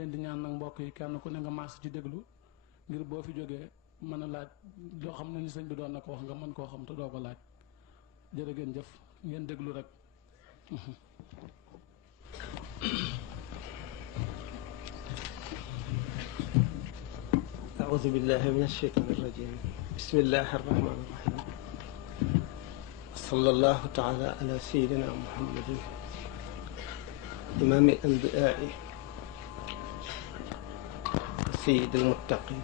leen di ñaan nag mbokk yi kenn ku ne nga maas ci déglu ngir boo fi jógee mën a laaj loo xam ne ni sëñ bi doon na ko wax nga mën koo xam te doo ko laaj jërë ngeen jëf ngeen déglu rek. أعوذ بالله من الشيطان الرجيم بسم الله الرحمن الرحيم صلى الله تعالى على سيدنا محمد إمام الأنبياء سيد المتقين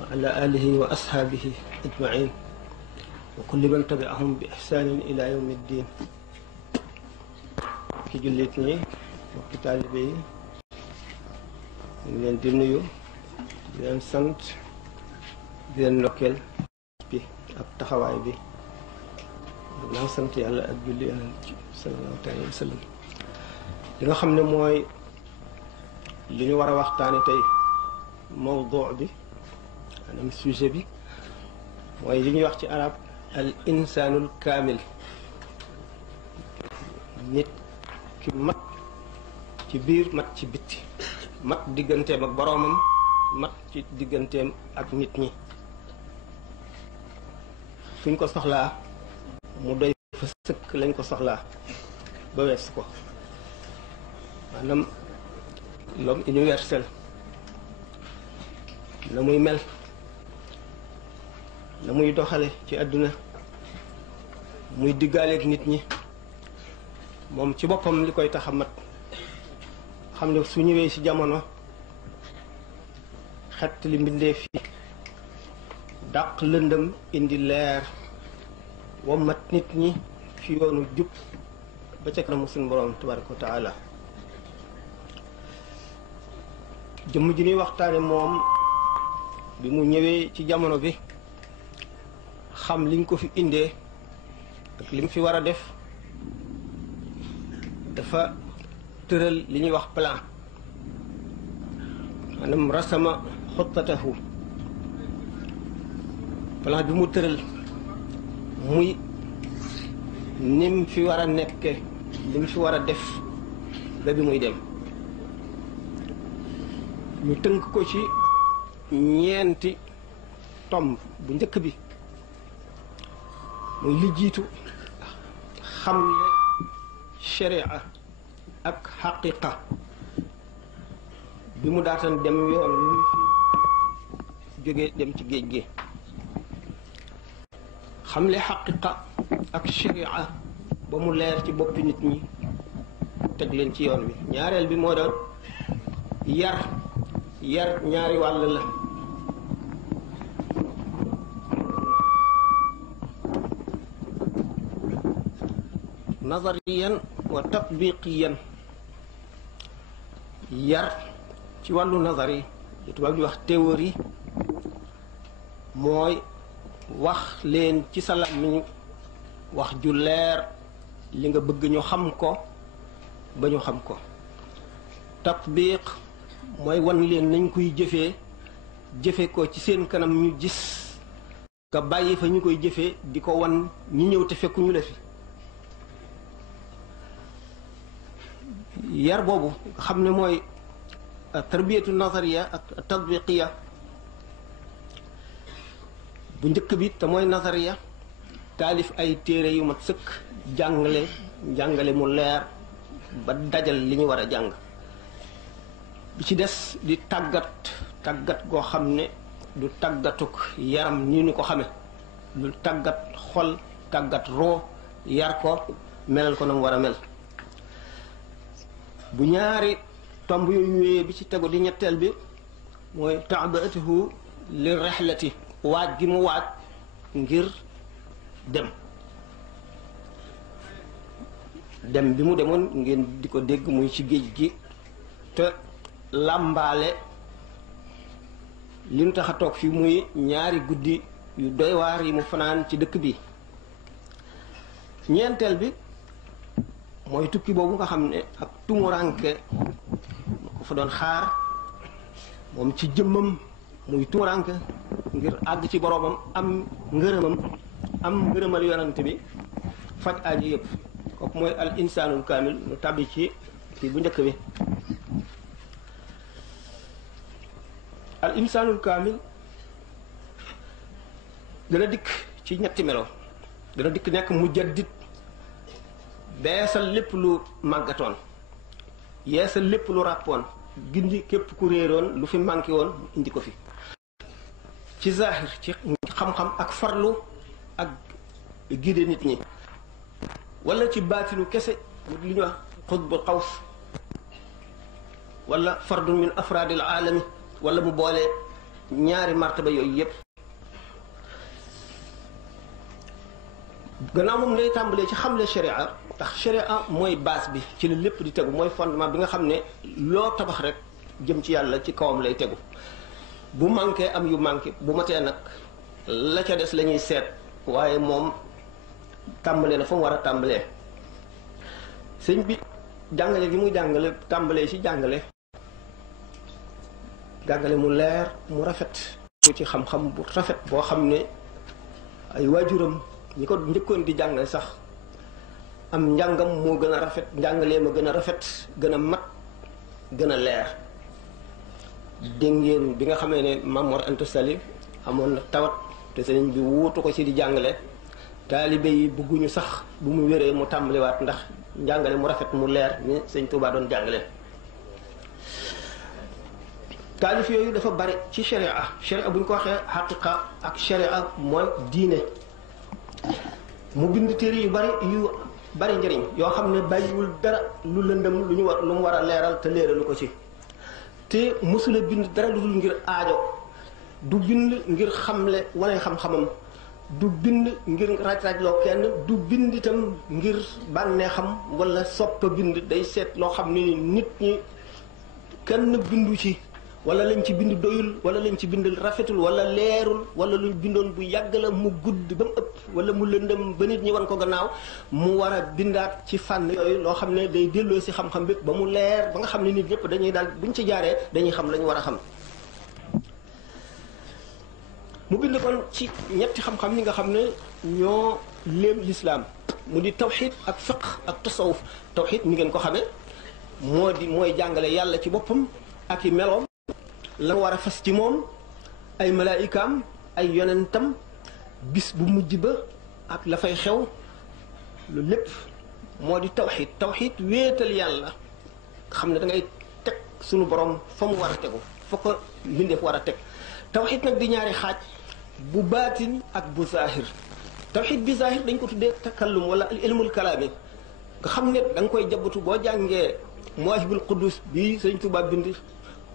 وعلى آله وأصحابه أجمعين وكل من تبعهم بإحسان إلى يوم الدين ki jullit ñi mbokki taalibe yi ñu ngi leen di nuyu di leen sant di leen ndokkeel bi ak taxawaay bi dinaa sant yàlla ak julli yonent ci sallallahu alayhi wa sallam li nga xam ne mooy li ñu war a waxtaane tey mawdu bi maanaam sujet bi mooy li ñuy wax ci arab al insaanul kaamil nit ki mat ci biir mat ci bitti mat digganteem ak boroomam mat ci digganteem ak nit ñi suñ ko soxlaa mu doy fa sëkk lañ ko soxlaa ba wees ko maanaam l'homme universel na muy mel na muy doxale ci àdduna muy diggaaleeg nit ñi moom ci boppam li koy tax a mat xam ne su ñëwee ci jamono xett li mbindeef yi dàq lëndëm indi leer wommat nit ñi fi yoonu jub ba ca kanamu suñu borom tabaraka wa taala jëmm ji ñuy waxtaane moom bi mu ñëwee ci jamono bi xam liñ ko fi indee ak lim fi war a def dafa tëral li ñuy wax plan maanaam rasama xuttatahu plan bi mu tëral muy nim fi war a nekke lim fi war a def ba bi muy dem ñu tënk ko ci ñeenti tomb bu njëkk bi muy li jiitu xam ne sharia ak xaqiqa bi mu daatan dem yoon wi mu fi jóge dem ci géej gi xamle xaqiqa ak sharia ba mu leer ci boppi nit ñi teg leen ci yoon wi ñaareel bi moo doon yar ñaari wàll la nazariyan wa tatbiqiyan yar ci wàllu nazari li tubaab di wax théorie mooy wax leen ci sa làmmiñ wax ju leer li nga bëgg ñu xam ko ba ñu xam ko tatbiq mooy wan leen nañ koy jëfe ko ci seen kanam ñu gis nga bàyyi fa ñu koy jëfee di ko wan ñi ñëw te fekkuñu la fi yar boobu nga xam ne mooy tarbiyatu nazariya ak tatbiqiya bu njëkk bi te mooy nazariya taalif ay téere yu mat sëkk jàngale mu leer ba dajal li ñu war a jàng bi ci des di tàggat goo xam ne du tàggatuk yaram ni ñu ko xame du tàggat xol tàggat roo yar ko melal ko na mu war a mel bu ñaari tomb yooyu wéyee bi ci tegu di ñetteel bi mooy taabatuhu li rexlati waaj gi mu waaj ngir dem bi mu demoon ngeen di ko dégg muy ci géej gi te làmbaale li nu tax a toog fi muy ñaari guddi yu doy waar yi mu fanaan ci dëkk bi ñeenteel bi mooy tukki boobu nga xam ne ak tumuranke moo ko fa doon xaar moom ci jëmmam muy tumuranke ngir àgg ci boroomam am ngërëmal yonante bi faj aaji yëpp kooku mooy al insaanul kaamil nu tàbbi ci kii bu njëkk bi al insaanul kaamil dana dikk ci ñetti melo. dana dikk nekk mujaddid beesal lépp lu màggatoon, yeesal lépp lu ràppoon, gindi képp ku réeroon lu fi manqué woon indi ko fi ci zahir, ci xam-xam ak farlu ak gide nit ñi, wala ci baatinu kese li ñuy wax xutbu xaws wala fardun min afraadil aalami, wala mu boole ñaari martaba yooyu yépp. gannaaw moom day tàmbalee ci xamle sharia, ndax sharia mooy base bi ci la lépp di tegu, mooy fondement bi nga xam ne loo tabax rek jëm ci yàlla ci kawam lay tegu. bu manqué am yu manqué, bu matee nag la ca des la ñuy seet, waaye moom tàmbalee na fa mu war a tàmbalee. sëñ bi jàngale gi muy jàngale tàmbalee ci jàngale mu leer mu rafet ko ci xam-xam bu rafet boo xam ne ay waajuram ñi ko njëkkoon di jàngale sax am njàngam moo gën a rafet, njàngalee ma gën a rafet, gën a mat, gën a leer. dégg ngeen bi nga xamee ne Maam Mor Anta Sali amoon na tawat te sëriñ bi wuutu ko ci di jàngale, taalibe yi bëgguñu sax bu mu wéree mu tàmbaliwaat ndax njàngale mu rafet mu leer ni sëñ Tuubaa doon jàngale. taalif yooyu dafa bari ci sharia bu ñu ko waxee xaqiqa ak sharia mooy diine. mu bind téere yu bari njëriñ yoo xam ne bàyyiwul dara lu lëndëm lu mu war a leeral te leeralu ko ci. te mosula bind dara lu dul ngir aajo, du bind ngir xamle wala xam-xamam, du bind ngir raj-rajloo kenn, du bind itam ngir bànneexam wala soppa bind. day seet loo xam ne nit ñi kenn bindu ci, wala lañ ci bind doyul, wala lañ ci bind rafetul, wala leerul, wala luñ bindoon bu yàgg la mu gudd ba mu ëpp, wala mu lëndëm ba nit ñi wan ko gannaaw. mu war a bindaat ci fànn yooyu loo xam ne day delloo si xam-xam bépp ba mu leer, ba nga xam ne nit ñëpp dañuy daal buñ ci jaaree dañuy xam la ñu war a xam. mu bind kon ci ñetti xam-xam yi nga xam ne ñoo léem lislaam, mu di tawxid ak fiqh ak tasawuf. tawxid mi ngeen ko xamee mooy jàngale yàlla ci boppam ak i meloom, la war a fas ci moom, ay malaayikaam, ay yonentam, bis bu mujj ba ak la fay xew. loolu lépp moo di tawxid. tawxid wéetal yàlla, xam ne da ngay teg sunu borom fa mu war a tegu, fa ko mbindeef war a teg. tawxid nag di ñaari xaaj, bu baatin ak bu zahir. tawxid bi zahir dañ ko tuddee takallum wala ilmul kalaami, nga xam ne da nga koy jabatu boo jàngee Mawaahibul Quddus bi Sëñ Tuubaa bind.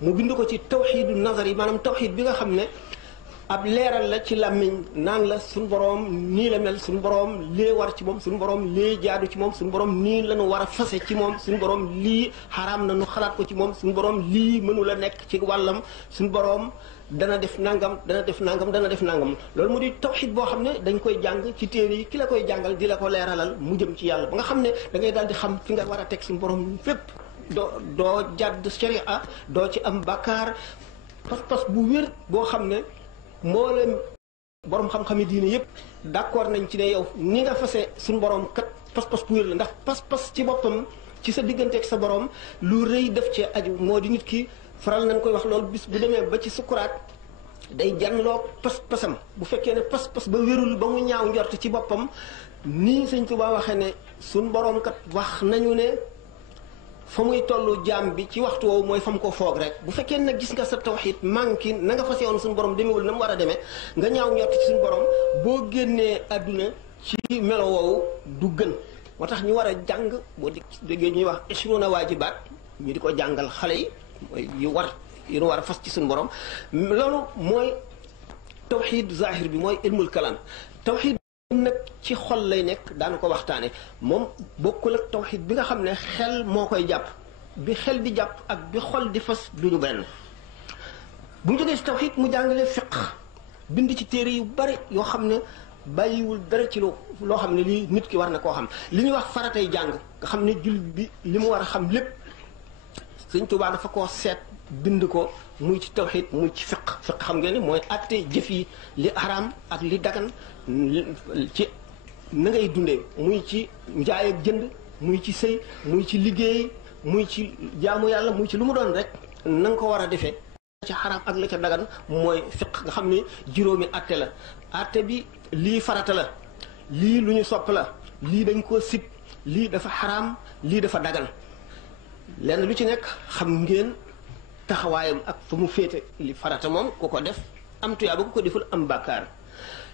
mu bind ko ci tawxiidu nazar yi, maanaam tawxiid bi nga xam ne ab leeral la ci làmmiñ, naan la suñu boroom nii la mel, suñu boroom lee war ci moom, suñu boroom lee jaadu ci moom, suñu boroom nii la ñu war a fase ci moom, suñu boroom lii xaraam na nu xalaat ko ci moom, suñu boroom lii mënu la nekk ci wàllam, suñu boroom dana def nangam, dana def nangam, dana def nangam. loolu mu di tawxiid boo xam ne dañ koy jàng ci téere yi, ki la koy jàngal di la ko leeralal mu jëm ci yàlla, ba nga xam ne da ngay daal di xam fi nga war a teg suñu boroom fépp. doo jàdd sharia, doo ci am bakkaar. pas-pas bu wér boo xam ne mboolem borom xam-xami diine yépp d'accord nañ ci ne yow ni nga fase suñu borom kat pas-pas bu wér la. ndax pas-pas ci boppam ci sa diggante ak sa borom lu rëy def ci aju. moo di nit ki faral nañ koy wax loolu, bis bu demee ba ci sukuraat day jànloo pas-pasam. bu fekkee ne pas-pas ba wérul ba mu ñaaw njort ci boppam, nii Sëñ Tuubaa waxee ne suñu borom kat wax nañu ne fa muy tollu jaam bi ci waxtu woowu mooy fa mu ko foog rek. bu fekkee nag gis nga sa tawxiid manqué na nga fas yoon suñu borom demewul na mu war a demee, nga ñaaw njort ci suñu borom, boo génnee àdduna ci melo woowu du gën. moo tax ñu war a jàng, boo déggee ñuy wax ishruna waajibaat, ñu di ko jàngal xale yi, mooy yu ñu war a fas ci suñu borom. loolu mooy tawxiid zahir bi, mooy ilmul kalaam. tawxiid nag ci xol lay nekk, daana ko waxtaane. moom bokkul ak tawxiid bi nga xam ne xel moo koy jàpp. bi xel di jàpp ak bi xol di fas duñu benn. bu mu jógee ci tawxiid mu jàngale fiqh, bind ci téere yu bari yoo xam ne bàyyiwul dara ci loo xam ne lii nit ki war na koo xam. li ñuy wax faratay jàng nga xam ne jullit bi li mu war a xam lépp Sëñ Tuubaa dafa koo seet bind ko, muy ci tawxiid muy ci fiqh. fiqh xam ngeen ne mooy àtte jëf yi, li araam ak li dagan ci na ngay dundee, muy ci njaay ak jënd, muy ci sëy, muy ci liggéey, muy ci jaamu yàlla, muy ci lu mu doon rek na nga ko war a defee. ca xaraam ak la ca dagan mooy fiq nga xam ne juróomi atte la atte bi lii farata la lii lu ñu sopp la lii dañ koo sib lii dafa xaraam lii dafa dagan lenn lu ci nekk xam ngeen taxawaayam ak fu mu féete li farata moom ku ko def am tuyaaba ku ko deful am bàkkaar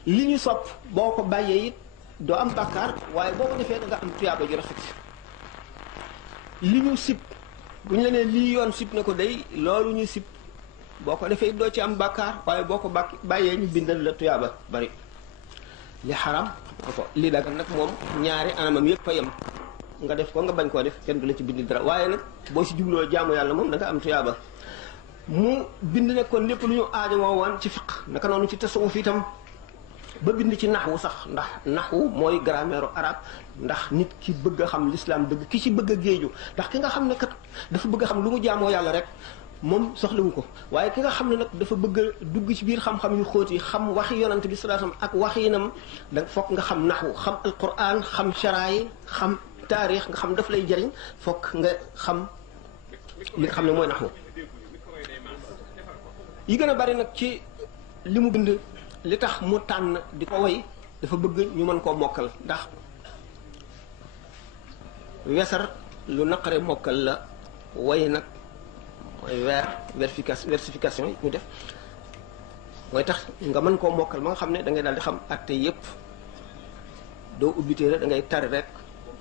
li ñu sopp boo ko bàyyee it doo am bàkkaar waaye boo ko defee da nga am tuyaaba ju rafet li ñu sib bu ñu la nee lii yoon sib na ko day loolu ñu sib boo ko defee doo ci am bàkkaar waaye boo ko bàyyee ñu bindal la tuyaaba bari li xaram ko li dagan nag moom ñaari anamam yëpp a yem nga def ko nga bañ koo def kenn du la ci bind dara waaye nag boo si jubloo jaamu yàlla moom da nga am tuyaaba mu bind nag kon lépp lu ñu aajo woo woon ci fiq naka noonu ci tasawuf itam ba bind ci naxwu sax ndax naxwu mooy grammaire arabe ndax nit ki bëgg a xam l'islam dëgg ki ci bëgg a géeju ndax ki nga xam ne kat dafa bëgg a xam lu mu jaamoo yàlla rek moom soxlawu ko waaye ki nga xam ne nag dafa bëgg a dugg ci biir xam-xam yu xóot yi xam waxi yonante bi sallallahu alayhi wasallam ak waxinam da fokk nga xam naxwu xam alquran xam sharaay xam taarix nga xam daf lay jëriñ fokk nga xam li nga xam ne mooy naxwu yi gën a bari nag ci li mu bind li tax mu tànn di ko woy dafa bëgg ñu mën koo mokkal ndax wesar lu naqare mokkal la woy nag mooy versification yi ñu def mooy tax nga mën koo mokkal ma nga xam ne da ngay daal di xam atte yépp doo ubbi téere da ngay tari rek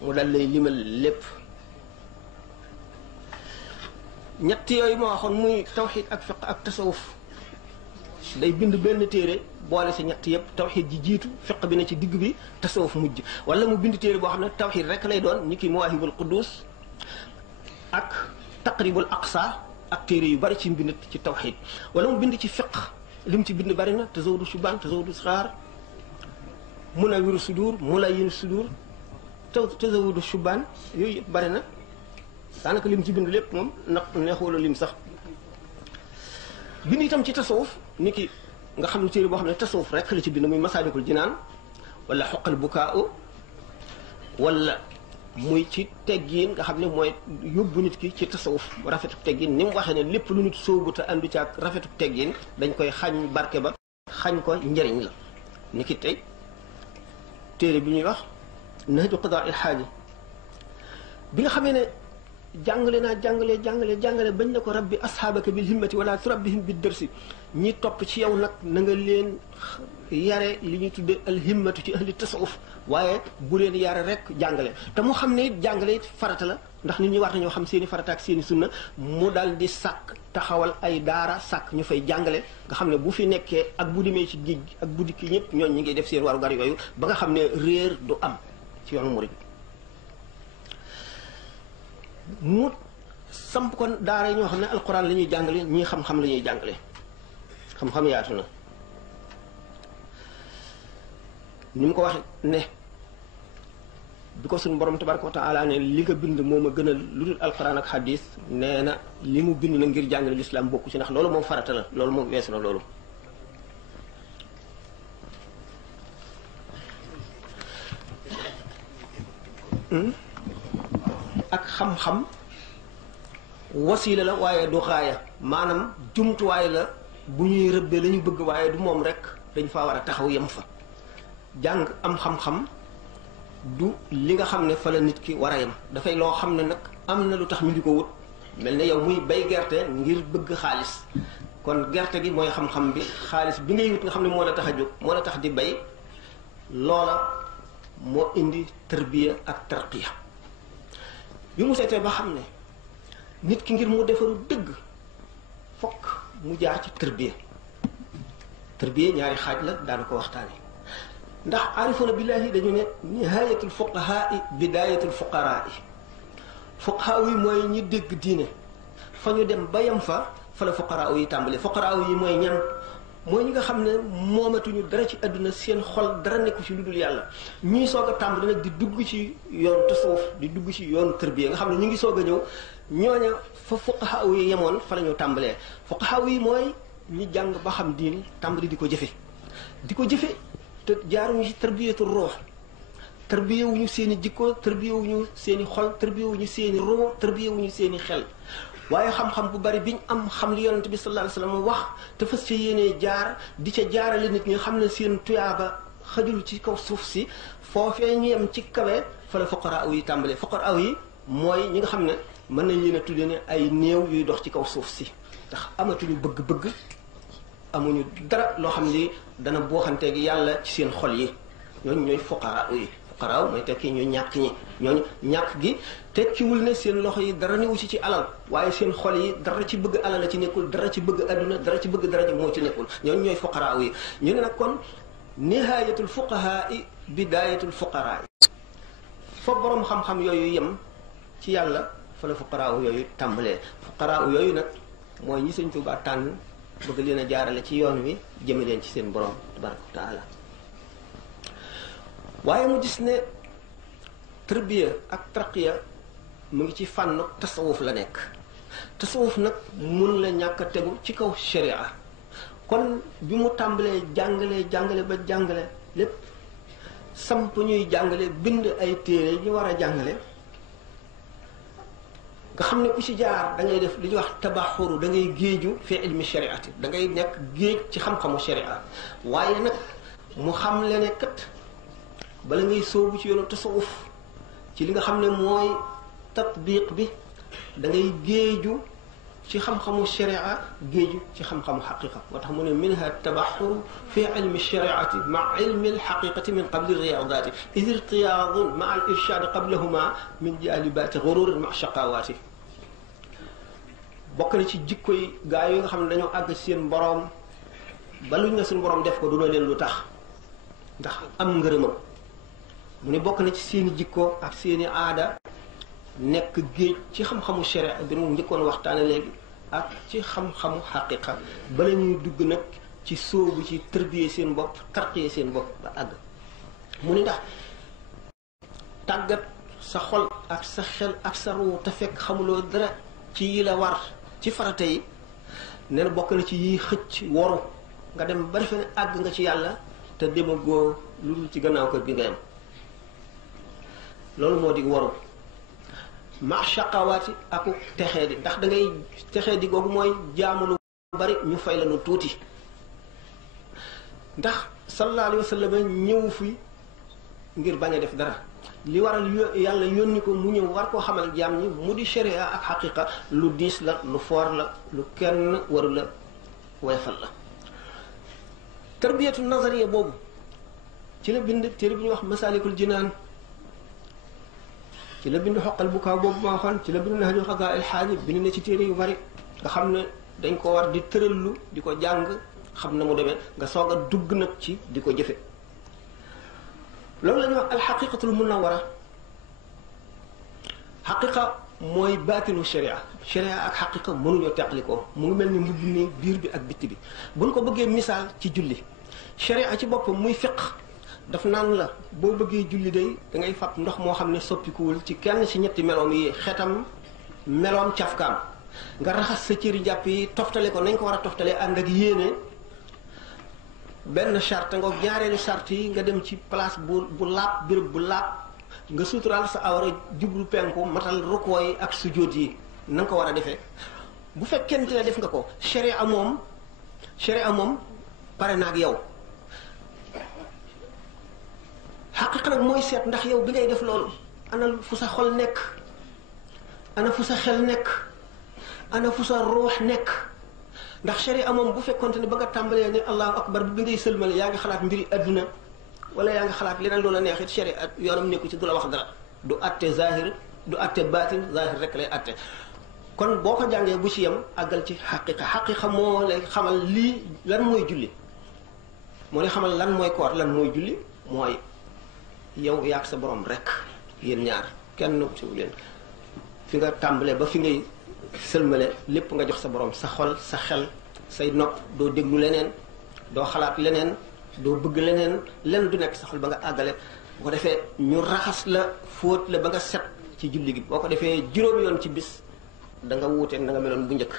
mu daal lay limal lépp ñett yooyu ma waxoon muy tawxiid ak fiq ak tasawuf day bind benn téere boole si ñett yëpp tawxiid ji jiitu fiq bi na ci digg bi tasawuf mujj wala mu bind téere boo xam ne tawxiid rek lay doon ni ki mawaahibul quddus ak taqribul aqsa ak téere yu bari ci mbind ci tawxiid wala mu bind ci fiq li mu ci bind bari na tazawudu shubaan tazawudu sixaar munawiru sudur mulayyin sudur tazawudu shubaan yooyu yëpp bari na daanaka lim ci bind lépp moom nag neexula lim sax bind itam ci tasawuf ni ki nga xam ne téere boo xam ne tasawuf rek la ci bind muy masaalikul jinaan wala xoqal bukaau wala muy ci teggiin nga xam ne mooy yóbbu nit ki ci tasawuf rafetu teggiin ni mu waxee ne lépp lu nit sóobu te àndu ci ak rafetu teggiin dañ koy xañ barke ba xañ ko njëriñ la ni ki tey téere bi ñuy wax nahju qadaa il xaaji bi nga xamee ne jàngale naa jàngale bañ na ko rabbi asxaabaka bil himmati wala turabbihim bid dërsi ñi topp ci yow nag na nga leen yare li ñuy tudde al himmatu ci ahli tasawuf waaye bu leen yare rek jàngale te mu xam ne jàngale it farata la ndax nit ñi war nañoo xam seeni farata ak seeni sunna mu dal di sàkk taxawal ay daara sàkk ñu fay jàngale nga xam ne bu fi nekkee ak bu demee ci géej ak bu dikki ñëpp ñooñ ñi ngi def seen warugar yooyu ba nga xam ne réer du am ci yoonu murid mu samp kon daara yi ñoo xam ne alquran la ñuy jàngale ñii xam-xam la ñuy jàngale xam-xam yaatu na ni mu ko waxe ne bi ko suñu borom tabaraka wa taala ne li nga bind moom a gën a lu dul alquran ak hadis nee na li mu bind na ngir jàngale lislaam bokku ci ndax loolu moom farata la loolu moom weesu na loolu ak xam-xam wasiila la waaye du xaaya maanaam jumtuwaay la bu ñuy rëbbee la ñu bëgg waaye du moom rek dañ faa war a taxaw yem fa jàng am xam-xam du li nga xam ne fa la nit ki war a yem dafay loo xam ne nag am na lu tax ñu di ko wut mel ne yow muy bay gerte ngir bëgg xaalis kon gerte gi mooy xam-xam bi xaalis bi ngay wut nga xam ne moo la tax a jóg moo la tax di bay loola moo indi tarbiya ak tarqiya bi mu seetee ba xam ne nit ki ngir mu defaru dëgg fokk mu jaar ci tarbiya ñaari xaaj la daana ko waxtaane ndax aarifoona billaahi dañu ne nihayatul fuqahaa bidayatul fuqaraa fuqahaa yi mooy ñi dégg diine fa ñu dem ba yem fa la fuqaraa yi tàmbale fuqaraa yi mooy ñan mooy ñi nga xam ne moomatuñu dara ci àdduna seen xol dara nekku ci lu dul yàlla ñuy soog a tàmbali nag di dugg ci yoon tasawuf di dugg ci yoon tarbiya nga xam ne ñu ngi soog a ñëw ñooña fa fuqahaa yi yemoon fa la ñu tàmbalee fuqahaa yi mooy ñi jàng ba xam diine tàmbali di ko jëfe te jaaruñu ci tarbiyatu ruux tarbiyewuñu seen i jikko tarbiyewuñu seen i xol tarbiyewuñu seen i ruux tarbiyewuñu seen i xel waaye xam-xam bu bari biñ am xam li yonent bi sallallahu alayhi wasallam wax te fas ca yéenee jaar di ca jaarale nit ñi xam ne seen tuyaaba xajul ci kaw suuf si foofee ñu yem ci kawe fa la fuqaraa yi tàmbalee fuqaraa yi mooy ñi nga xam ne mën nañ leen a tuddee ne ay néew yuy dox ci kaw suuf si ndax amatuñu bëgg-bëgg amuñu dara loo xam ni dana booxanteeg yàlla ci seen xol yi ñooñu ñooy fuqaraa yi fuqaraa mooy tekki ñu ñàkk ñi ñooñu ñàkk gi tekkiwul ne seen loxo yi dara newu ci alal waaye seen xol yi dara ci bëgg alal la ci nekkul dara ci bëgg adduna dara ci bëgg daraja moo ci nekkul ñooñu ñooy fuqaraa yi ñu ne nag kon nihayatul fuqahaa yi bidayatul fuqaraa yi fa borom xam-xam yooyu yem ci yàlla fa la fuqaraa yooyu tàmbalee fuqaraa yooyu nag mooy ñi Sëñ Tuubaa tànn bëgg leen a jaarale ci yoon wi jëme leen ci seen borom tabaraka wa taala waaye mu gis ne tarbiya ak tarqiya mu ngi ci fànn tasawuf la nekk tasawuf nag mun la ñàkk a tegu ci kaw sharia kon bi mu tàmbalee jàngale ba jàngale lépp samp ñuy jàngale bind ay téere ñu war a jàngale nga xam ne ku ci jaar da ngay def li ñuy wax tabaxuru da ngay géeju fi ilmi shariati da ngay nekk géej ci xam-xamu sharia waaye nag mu xam le ne kat bala ngay sóobu ci yoonu tasawuf ci li nga xam ne mooy tatbiq bi da ngay géeju ci xam-xamu sharia géeju ci xam-xamu xaqiqa moo tax mu ne minha tabaxuru fi ilmi shariati ma ilmi alxaqiqati min qabli riyadati id irtiyadun ma al irshadi qablahuma min jalibati gururin ma shaqawaati bokk na ci jikko yi gaa yi nga xam ne dañoo àgg ci seen boroom ba luñ ne suñu boroom def ko duna leen lu tax ndax am ngërëmam mu ne bokk na ci seeni jikko ak seeni aada nekk géej ci xam-xamu sharia bi mu njëkkoon waxtaane léegi ak ci xam-xamu xaqiqa bala ñuy dugg nag ci sóobu ci tërbiyee seen bopp tarqiyee seen bopp ba àgg mu ni ndax tàggat sa xol ak sa xel ak sa ruu te fekk xamuloo dara ci yi la war ci farata yi nee na bokk na ci yiy xëcc waru nga dem ba defe ne àgg nga ci yàlla te demagoo lu dul ci gannaaw kër gi nga yem loolu moo di waru ma shaqawaati aku texee di ndax da ngay texee di googu mooy jaamu lu bari ñu fay la lu tuuti ndax sallallahu alayhi wa sallam ñëw fi ngir bañ a def dara li waral yàlla yónni ko mu ñëw war koo xamal jaam ñi mu di sharia ak xaqiqa lu diis la lu foor la lu kenn waru la woyfal la tarbiyatu nazariya boobu ci la bind téere bi ñuy wax masalikul jinaan ci la bind xoqal bu kaaw boobu ma waxoon ci la bind nahju qadaa il xaaji bind na ci téere yu bari nga xam ne dañ ko war di tërallu di ko jàng xam na mu demee nga soog a dugg nag ci di ko jëfe loolu la ñuy wax alxaqiqatul munawara xaqiqa mooy baatinu sharia sharia ak xaqiqa mënuñoo teqlikoo mu ngi mel ni mbubb ni biir bi ak bitti bi buñ ko bëggee misaal ci julli sharia ci boppam muy fiq daf naan la boo bëggee julli day da ngay fab ndox moo xam ne soppikuwul ci kenn ci ñetti meloom yi xetam meloom cafkaam nga raxas sa cëri njàpp yi toftale ko nañ ko war a toftale ànd ak yéene benn charte nga ñaareelu charte yi nga dem ci place bu laab béréb bu laab nga suturaal sa awra jublu penku matal rukkoo yi ak sujjóot yi na nga ko war a defee bu fekkente ne def nga ko sharia moom pare na ak yow xaqiqa nag mooy seet ndax yow bi ngay def loolu ana fu sa xol nekk ana fu sa xel nekk ana fu sa ruux nekk ndax sharia moom bu fekkonte ne ba nga tàmbalee ne allahu akbar bi ngay sëlmale yaa ngi xalaat mbiri adduna wala yaa ngi xalaat leneen loola neexit sharia yoonam nekku ci du la wax dara du atte zahir du atte baatin zahir rek lay atte kon boo ko jàngee bu ci yem àggal ci xaqiqa moo lay xamal lii lan mooy julli moo lay xamal lan mooy koor lan mooy julli mooy yow yaag sa borom rek yéen ñaar kenn ci leen fi nga tàmbalee ba fi ngay sëlmale lépp nga jox sa borom sa xol sa xel say nopp doo déglu leneen doo xalaat leneen doo bëgg leneen lenn du nekk sa xol ba nga àggale boo ko defee ñu raxas la fóot la ba nga set ci julli gi boo ko defee juróomi yoon ci bis da nga wuuteeg da nga meloon bu njëkk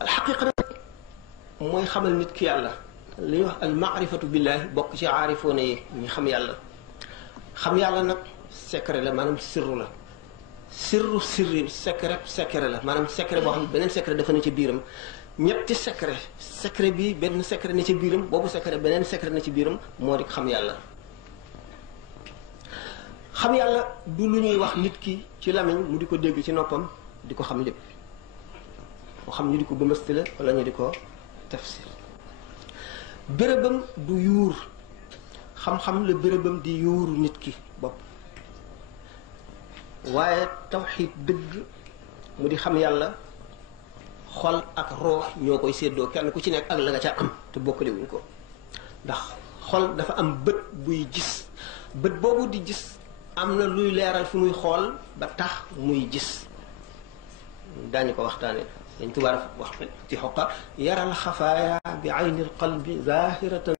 alxaqiqa nag mooy xamal nit ki yàlla li ñuy wax al maarifatu billahi bokk ci aarifoone yi ñu xam yàlla nag secret la maanaam sirru la sirru sirri secret la maanaam secret boo xam ne beneen secret dafa ne ci biiram ñetti secret bi benn secret ne ci biiram boobu secret beneen secret ne ci biiram moo di xam yàlla. xam yàlla du lu ñuy wax nit ki ci lamiñ mu di ko dégg ci noppam di ko xam lépp moo xam ñu di ko bëmbëstale wala ñu di ko tafsir bérébam du yuur xam-xam la bérébam di yuuru nit ki bopp waaye tawxiid dëgg mu di xam yàlla xol ak roox ñoo koy séddoo kenn ku ci nekk ak la nga ca am te bokkale wuñ ko ndax xol dafa am bët buy gis bët boobu di gis am na luy leeral fi muy xool ba tax muy gis daañu ko waxtaane dañ tubaab wax ci xoqa yaral xafaaya bi ayni alqalbi zahiratan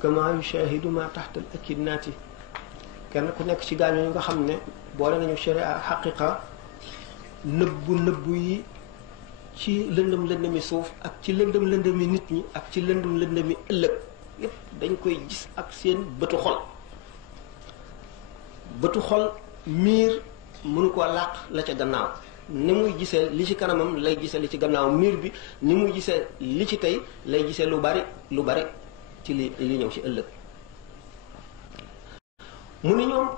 kama yushahidu ma taxta al akidnaati kenn ku nekk ci gaañoo nga xam ne boole nañu sharia ak xaqiqa nëbbu yi ci lëndëm lëndëmi suuf ak ci lëndëm lëndëmi nit ñi ak ci lëndëm lëndëmi ëllëg yépp dañ koy gis ak seen bëtu xol miir mënu koo làq la ca gannaaw ni muy gisee li ci kanamam lay gisee li ci gannaaw miir bi ni muy gisee li ci tey lay gisee lu bari ci li ñëw ci ëllëg mu ni ñoom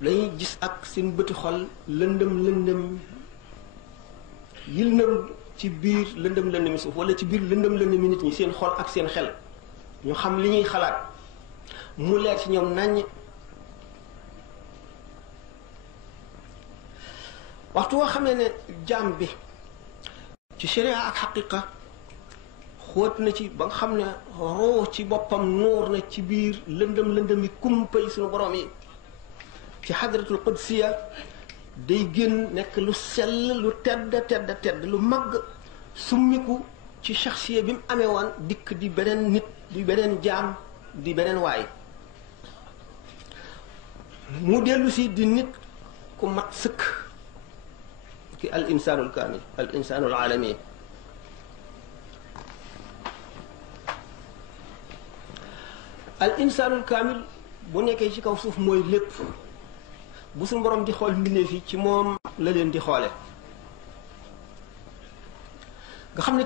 lañuy gis ak seen bëti xol lëndëm yi lëndëm ci biir lëndëm suuf wala ci biir lëndëm nit ñi seen xol ak seen xel ñu xam li ñuy xalaat mu leer ci ñoom naññ waxtu woo xamee ne jaam bi ci sharia ak xaqiqa xóot na ci ba nga xam ne roo ci boppam nuur na ci biir lëndëm yi kumpay suñu borom yi ci xadratul qudsiya day génn nekk lu sell lu tedd lu màgg summiku ci shaxsiya bi mu amee woon dikk di beneen nit di beneen jaam di beneen waay mu dellu si di nit ku mat sëkk ki al insaanul kaamil al insaanul aalami al insaanul kaamil bu nekkee ci kaw suuf mooy lépp bu suñu borom di xool mbindeef yi ci moom la leen di xoole nga xam ne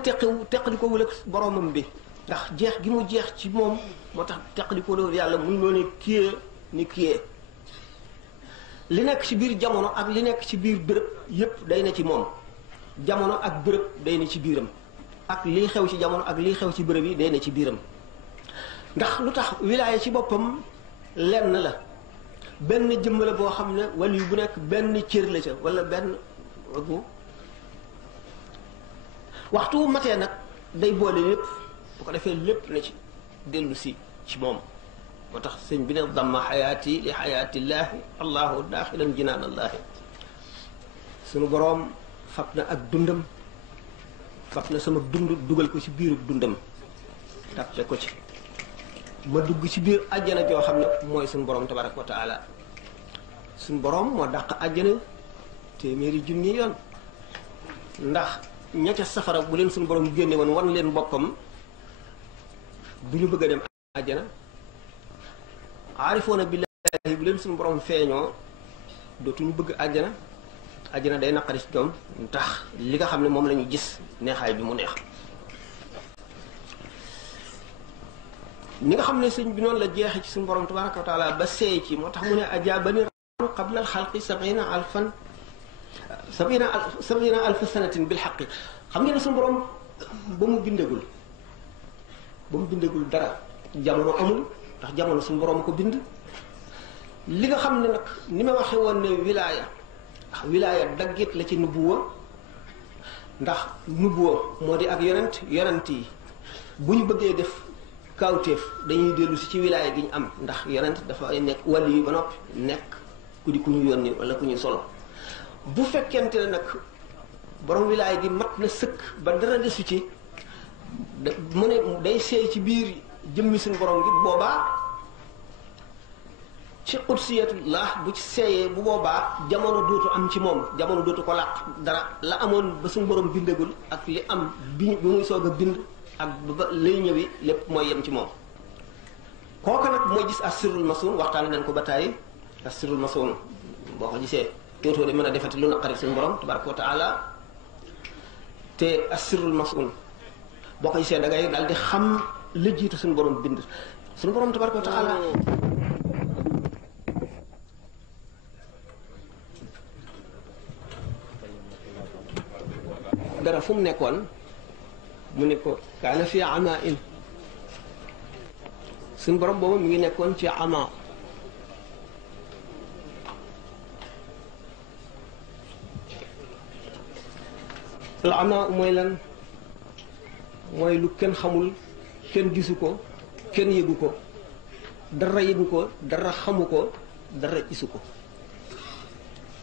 teqali ko wul ak boromam bi ndax jeex gi mu jeex ci moom moo tax teqali ko loolu yàlla mun loo ne kiyee ni kiyee li nekk ci biir jamono ak li nekk ci biir bërëb yépp day na ci moom jamono ak bërëb day na ci biiram ak lii xew ci jamono ak lii xew ci bërëb yi day na ci biiram ndax lu tax wilaaya ci boppam lenn la benn jëmm la boo xam ne wala yu bu nekk benn cër la ca wala benn wagu waxtu wu matee nag day boole lépp bu ko defee lépp na ci dellu si ci moom moo tax sëñ bi ne damma xayaati li xayaatillaahi allahu daaxilan jinaanallaahi sunu boroom fab na ak dundam fab na sama dund dugal ko ci biiru dundam tàppe ko ci ma dugg ci biir àjjana joo xam ne mooy suñu borom tabaraka wa taala suñu borom moo dàq àjjana téeméeri junni yoon ndax ña ca safara bu leen suñu borom génne woon wan leen boppam du ñu bëgg a dem àjjana aarifoona billaahi bu leen suñu borom feeñoo dootuñu bëgg àjjana àjjana day naqari ci ñoom tax li nga xam ne moom la ñu gis neexaay bi mu neex ni nga xam ne sëñ bi noonu la jeexe ci suñu borom tabaraka wa taala ba seey ci moo tax mu ne ajaabani qabla alxalqi sabina alfa sanatin bil xaqi xam ngeen ne suñu borom ba mu bindagul dara jamono amul ndax jamono suñu borom ko bind li nga xam ne nag ni ma waxe woon ne wilaaya ndax wilaaya daggit la ci nubuwa ndax nubuwa moo di ak yonent yi bu ñu bëggee def kawteef dañuy dellu si ci wilaaya gi ñu am ndax yonent dafa nekk wàlli yu ba noppi nekk ku di ku ñu yónni wala ku ñu solo bu fekkente ne nag borom wilaaya gi mat na sëkk ba dara desu ci mu ne day seey ci biir jëmmi suñu borom gi boobaa ci qudsiyatullah bu ci seeyee bu boobaa jamono dootu am ci moom jamono dootu ko làq dara la amoon ba suñu borom bindagul ak li am bi muy soog a bind ak ba lay ñëwi lépp mooy yem ci moom kooku nag mooy gis as-sirrul masuun waxtaane nañ ko ba tàyyi as-sirrul masuun boo ko gisee dootoo di mën a defati lu naqari suñu borom tabaraka wa taala te asirul masul boo ko gisee da ngay daal di xam la jiitu suñu borom bind suñu borom tabaraka wa taala dara fu mu nekkoon mu ne ko kaana fi ama in suñu borom boobu mi ngi nekkoon ci ama la ama mooy lan mooy lu kenn xamul kenn gisu ko kenn yëgu ko dara yëgu ko dara xamu ko dara gisu ko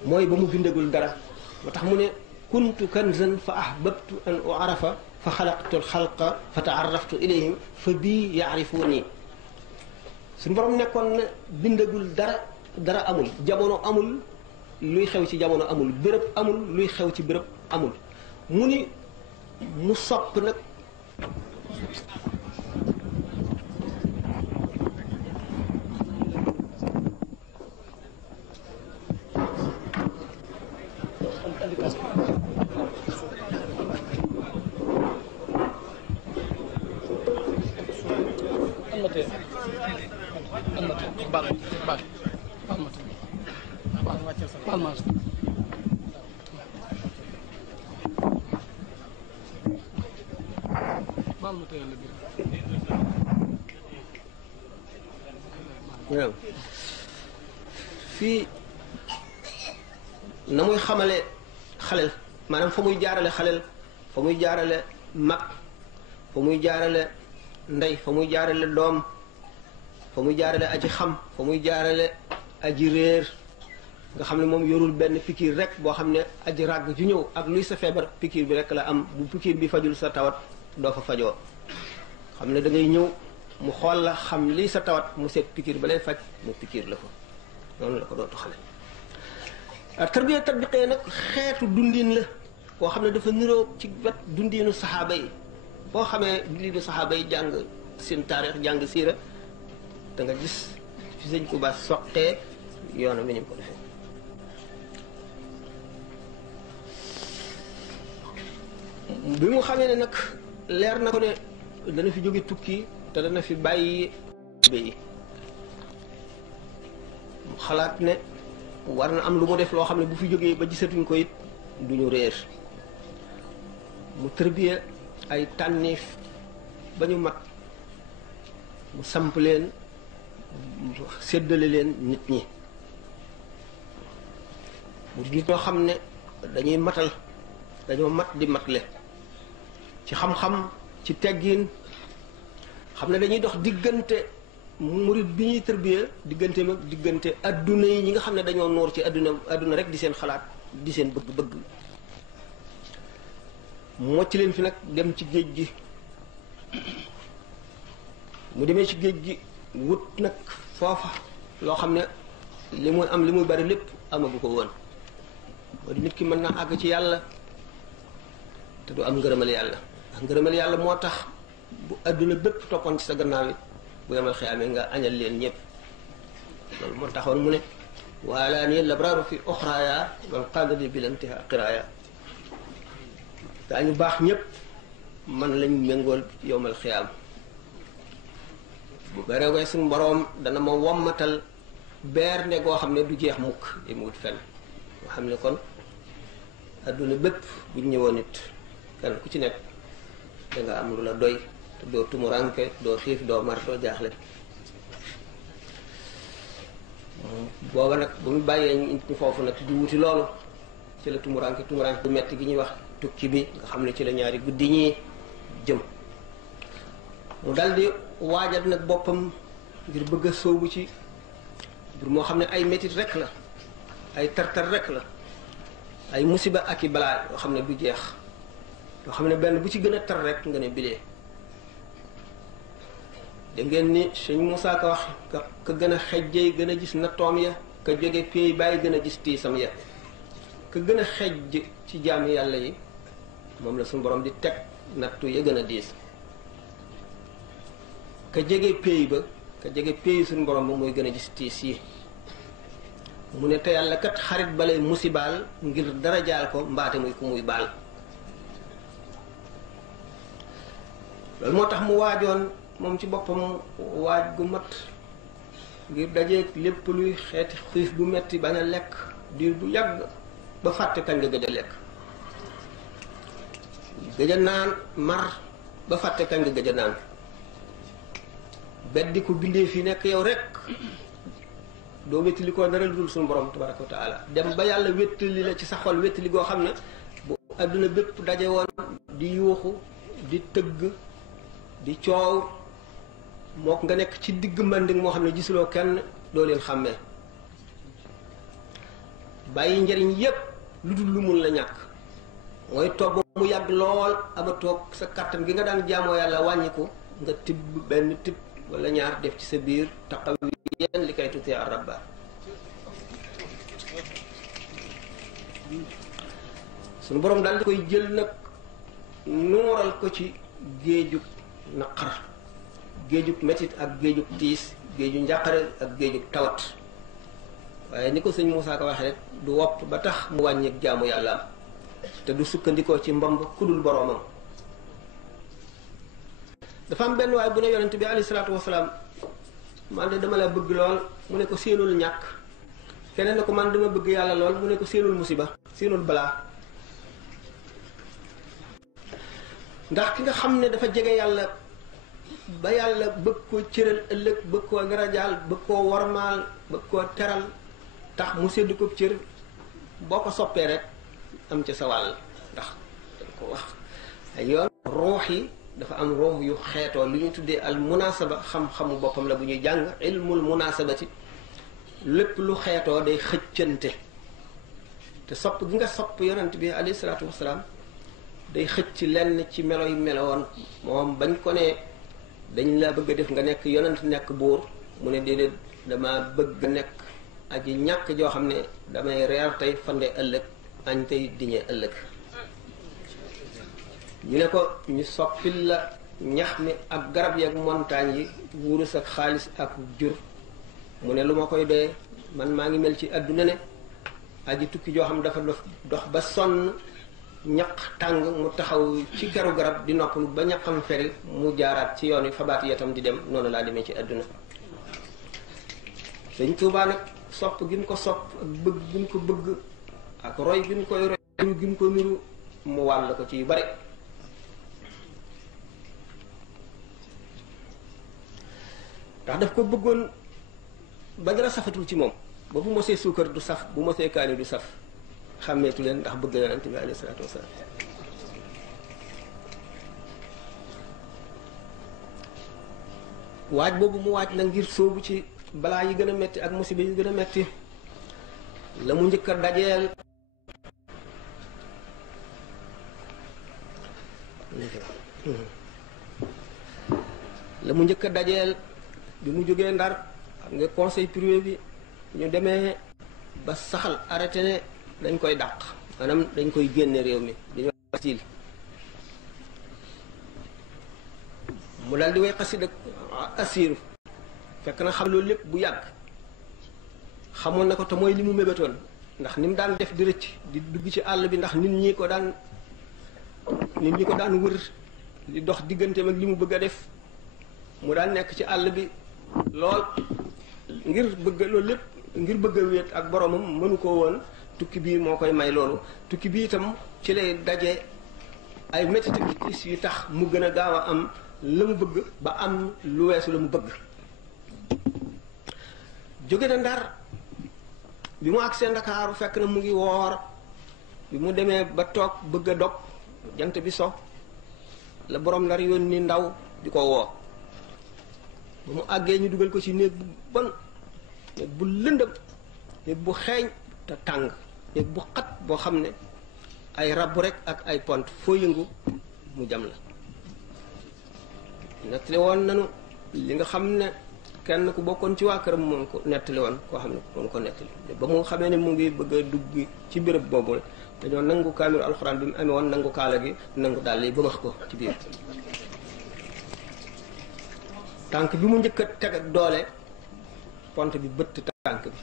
mooy ba mu bindagul dara moo tax mu ne kuntu kanzan fa ahbabtu an u'arafa fa xalaqtu alxalqa fa taaraftu ilayhim fa bii yaarifuuni suñu borom nekkoon na bindagul dara dara amul jamono amul luy xew ci jamono amul béréb amul luy xew ci béréb amul mu ni mu sopp nag waaw fii na muy xamale xalel maanaam fa muy jaarale xalel fa muy jaarale mag fa muy jaarale ndey fa muy jaarale doom fa muy jaarale aji xam fa muy jaarale aji réer nga xam ne moom yorul benn pikiir rek boo xam ne aji ràgg ju ñëw ak luy sa feebar pikiir bi rek la am bu pikiir bi fajul sa tawat doo fa fajoo xam ne da ngay ñëw mu xool la xam lii sa tawat mu seet pikiir ba lay faj mu pikiir la ko noonu la ko doon toxale tarbiya tatbiqee nag xeetu dundin la boo xam ne dafa niroo ci wet dundinu saxaaba yi boo xamee dundinu saxaaba yi jàng seen taarix jàng siira da nga gis fi sëñ Tuuba soqee yoonam bi ni mu ko defee bi mu xamee ne nag leer na ko ne dana fi jóge tukki te dana fi bàyyi yi mu xalaat ne war na am lu mu def loo xam ne bu fi jógee ba gisatuñ ko it duñu réer mu tërbiya ay tànneef ba ñu mat mu samp leen séddale leen nit ñi mu nit ñoo xam ne dañuy matal dañoo mat di matle ci xam-xam ci teggin xam ne dañuy dox diggante murid bi ñuy tërbiya diggante adduna yi ñi nga xam ne dañoo noor ci adduna rek di seen xalaat di seen bëgg-bëgg mocc leen fi nag dem ci géej gi mu demee ci géej gi wut nag foofa loo xam ne li muy am li muy bari lépp amagu ko woon moo di nit ki mën naa àgg ci yàlla te du am ngërëmal yàlla ndax ngërëmal yàlla moo tax bu adduna bépp toppoon ci sa gannaaw it bu yemal xiyaamee nga añal leen ñëpp loolu moo taxoon mu ne waalaa nii labraaru fi oxraaya wal qaadali bil intihaa qiraaya daa ñu baax ñëpp man lañ méngool yowmal xiyaam bu bereewee suñu boroom dana ma wommatal beer ne goo xam ne du jeex mukk yi mu wut fenn nga xam ne kon adduna bépp buñ ñëwoon it kenn ku ci nekk danga am lu la doy te doo tumuranke doo xiif doo mar doo jaaxle booba nag bu mu bàyyee ñu foofu nag di wuti loolu ci la tumuranke bu metti gi ñuy wax tukki bi nga xam ne ci la ñaari guddi ñi jëm mu daldi waajal nag boppam ngir bëgg a sóobu ci mbir moo xam ne ay métit rek la ay tartar rek la ay musiba ak i balaa yoo xam ne du jeex yoo xam ne benn bu ci gën a tar rek nga ne bilee da ngeen ni sëñ Moussa Ka wax ka gën a xejjey gën a gis nattoom ya ka jóge pay bàyyi gën a gis tiisam ya ka gën a xejj ci jaami yàlla yi moom la suñu borom di teg nattu ya gën a diis ka jege pay ba ka jege pay suñu borom ba mooy gën a gis tiis yi mu ne te yàlla kat xarit balay musibaal ngir dara jaal ko mbaate muy ku muy baal. loolu moo tax mu waajoon moom ci boppam waaj gu mat ngir dajeeg lépp luy xeeti xiif bu metti bañ a lekk diir bu yàgg ba fàtte kañ nga gëj a lekk, gëj a naan mar ba fàtte kañ nga gëj a naan, beddi ko bindee fi nekk yow rek doo wéttali koo dara lu dul suñu borom tabaraka wa taala, dem ba yàlla wéttali la ci sa xol wéttali goo xam ne bu adduna bépp daje woon di yuuxu di tëgg di coow mook nga nekk ci digg mbanding moo xam ne gisuloo kenn doo leen xàmmee, bàyyi njariñ yépp lu dul lu mun la ñàkk, mooy toog ba mu yàgg lool aba toog sa kàttan gi nga daan jaamoo yàlla wàññiku nga tibb benn tibb wala ñaar def ci sa biir taqawiyan li kay tuti rabba. suñu borom daal di koy jël nag nuural ko ci géejug naqar, géejug metit ak géejug tiis, géeju njàqare ak géejug tawat, waaye ni ko sëñ Moussa ko waxee rek du wopp ba tax mu wàññeek jaamu yàlla am te du sukkandikoo ci mbamb kudul boroomam. dafa am benn waaye bu ne yonent bi alayhi salaatu wasalaam man de dama la bëgg lool, mu ne ko séenul ñàkk. keneen ne ko man dama bëgg yàlla lool, mu ne ko séenul musiba, séenul balaa. ndax ki nga xam ne dafa jege yàlla ba yàlla bëgg koo cëral ëllëg, bëgg koo darajaal, bëgg koo warmaal, bëgg koo teral tax mu sédd ko cër, boo ko soppee rek am ca sa wàll. ndax dañ ko wax ay yoon ruux yi dafa am ruux yu xeetoo lu ñu tuddee al munasaba, xam-xamu boppam la bu ñuy jàng ilmul munasabati. lépp lu xeetoo day xëccante, te sopp gi nga sopp yonent bi alayhi salaatu wasalaam day xëcc lenn ci melo yi melowoon moom. bañ ko ne dañ la bëgg a def nga nekk yonent nekk buur, mu ne déedéet dama bëgg nekk aji ñàkk joo xam ne damay reer tey fande ëllëg, añ tey diñee ëllëg. ñu ne ko ñu soppil la ñax mi ak garab yi ak montagne yi, wurus ak xaalis ak jur, mu ne lu ma koy doyee, man maa ngi mel ci àdduna ne aji tukki joo xam dafa dox ba sonn, ñaq tàng, mu taxaw ci keru garab di noppalu ba ñaqam feri, mu jaaraat ci yoon wi fabaat yatam di dem. noonu laa demee ci àdduna. Sëñ Tuubaa nag sopp gi mu ko sopp ak bëgg gi mu ko bëgg ak roy gi mu koy roy, niru gi mu ko niru, mu wàll ko ci yu bari. ndax daf ko bëggoon ba dara safatul ci moom, ba bu mosee suukar du saf, bu mosee kaani du saf, xàmmeetu leen ndax bëgg yonent bi alayhi salaatu wasalaam. waaj boobu mu waaj na ngir sóobu ci balaa yi gën a metti ak musiba yi gën a metti. la mu njëkk a dajeel bi mu jógee Ndar, xam nga conseil privé bi ñu demee ba saxal arrêté ne dañ koy dàq, maanaam dañ koy génne réew mi dañu style. mu daal di way xasida asiiru, fekk na xam loolu lépp bu yàgg xamoon na ko, te mooy li mu mébétoon. ndax ni mu daan def di rëcc di dugg ci àll bi, ndax nit ñi ko daan wër di dox digganteem ak li mu bëgg a def. mu daan nekk ci àll bi lool ngir bëgg loolu lépp, ngir bëgg a wéet ak boromam, mënu ko woon. tukki bii moo koy may loolu. tukki bii itam ci lay daje ay métit ak tiis yu tax mu gën a gaaw a am la mu bëgg, ba am lu weesu la mu bëgg. jóge na Ndar, bi mu agsee Ndakaaru fekk na mu ngi woor. bi mu demee ba toog bëgg a dog, jant bi so, la borom Ndar yónni ndaw di ko woo. ba mu àggee ñu dugal ko ci néeg bu bon, néeg bu lëndëm, néeg bu xeeñ te tàng, néeg bu xat boo xam ne ay rab rek ak ay pont foo yëngu mu jam la. nettali woon nanu li nga xam ne kenn ku bokkoon ci waa këram moom ko nettali woon, koo xam ne moom ko nettali. ba mu xamee ne mu ngi bëgg a dugg ci béréb boobu dañoo nangu kaamiru alxuraan bi mu amee woon, nangu kaala gi, nangu dàll yi ba max ko ci biir. tànk bi mu njëkk a teg ak doole, pont bi bëtt tànk bi.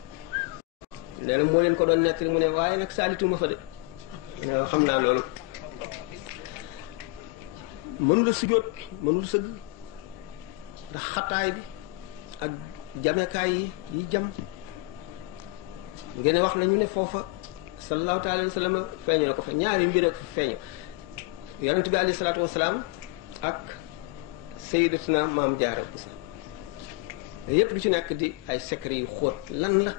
nee na moo leen ko doon nettali mu ne waaye nag saalituma fa de xam naa loolu. mënula sujjóot mënula sëgg ndax xataay bi ak jamekaay yi jam ngeen wax nañu ne foofa sallallahu taala alayhi wa sallam feeñu na ko fa ñaari mbir ak feeñu yonent bi alayhi salaatu wasalaam ak sayyidatuna maam Jaara Buso yépp lu ci nekk di ay secret yu xóot lan la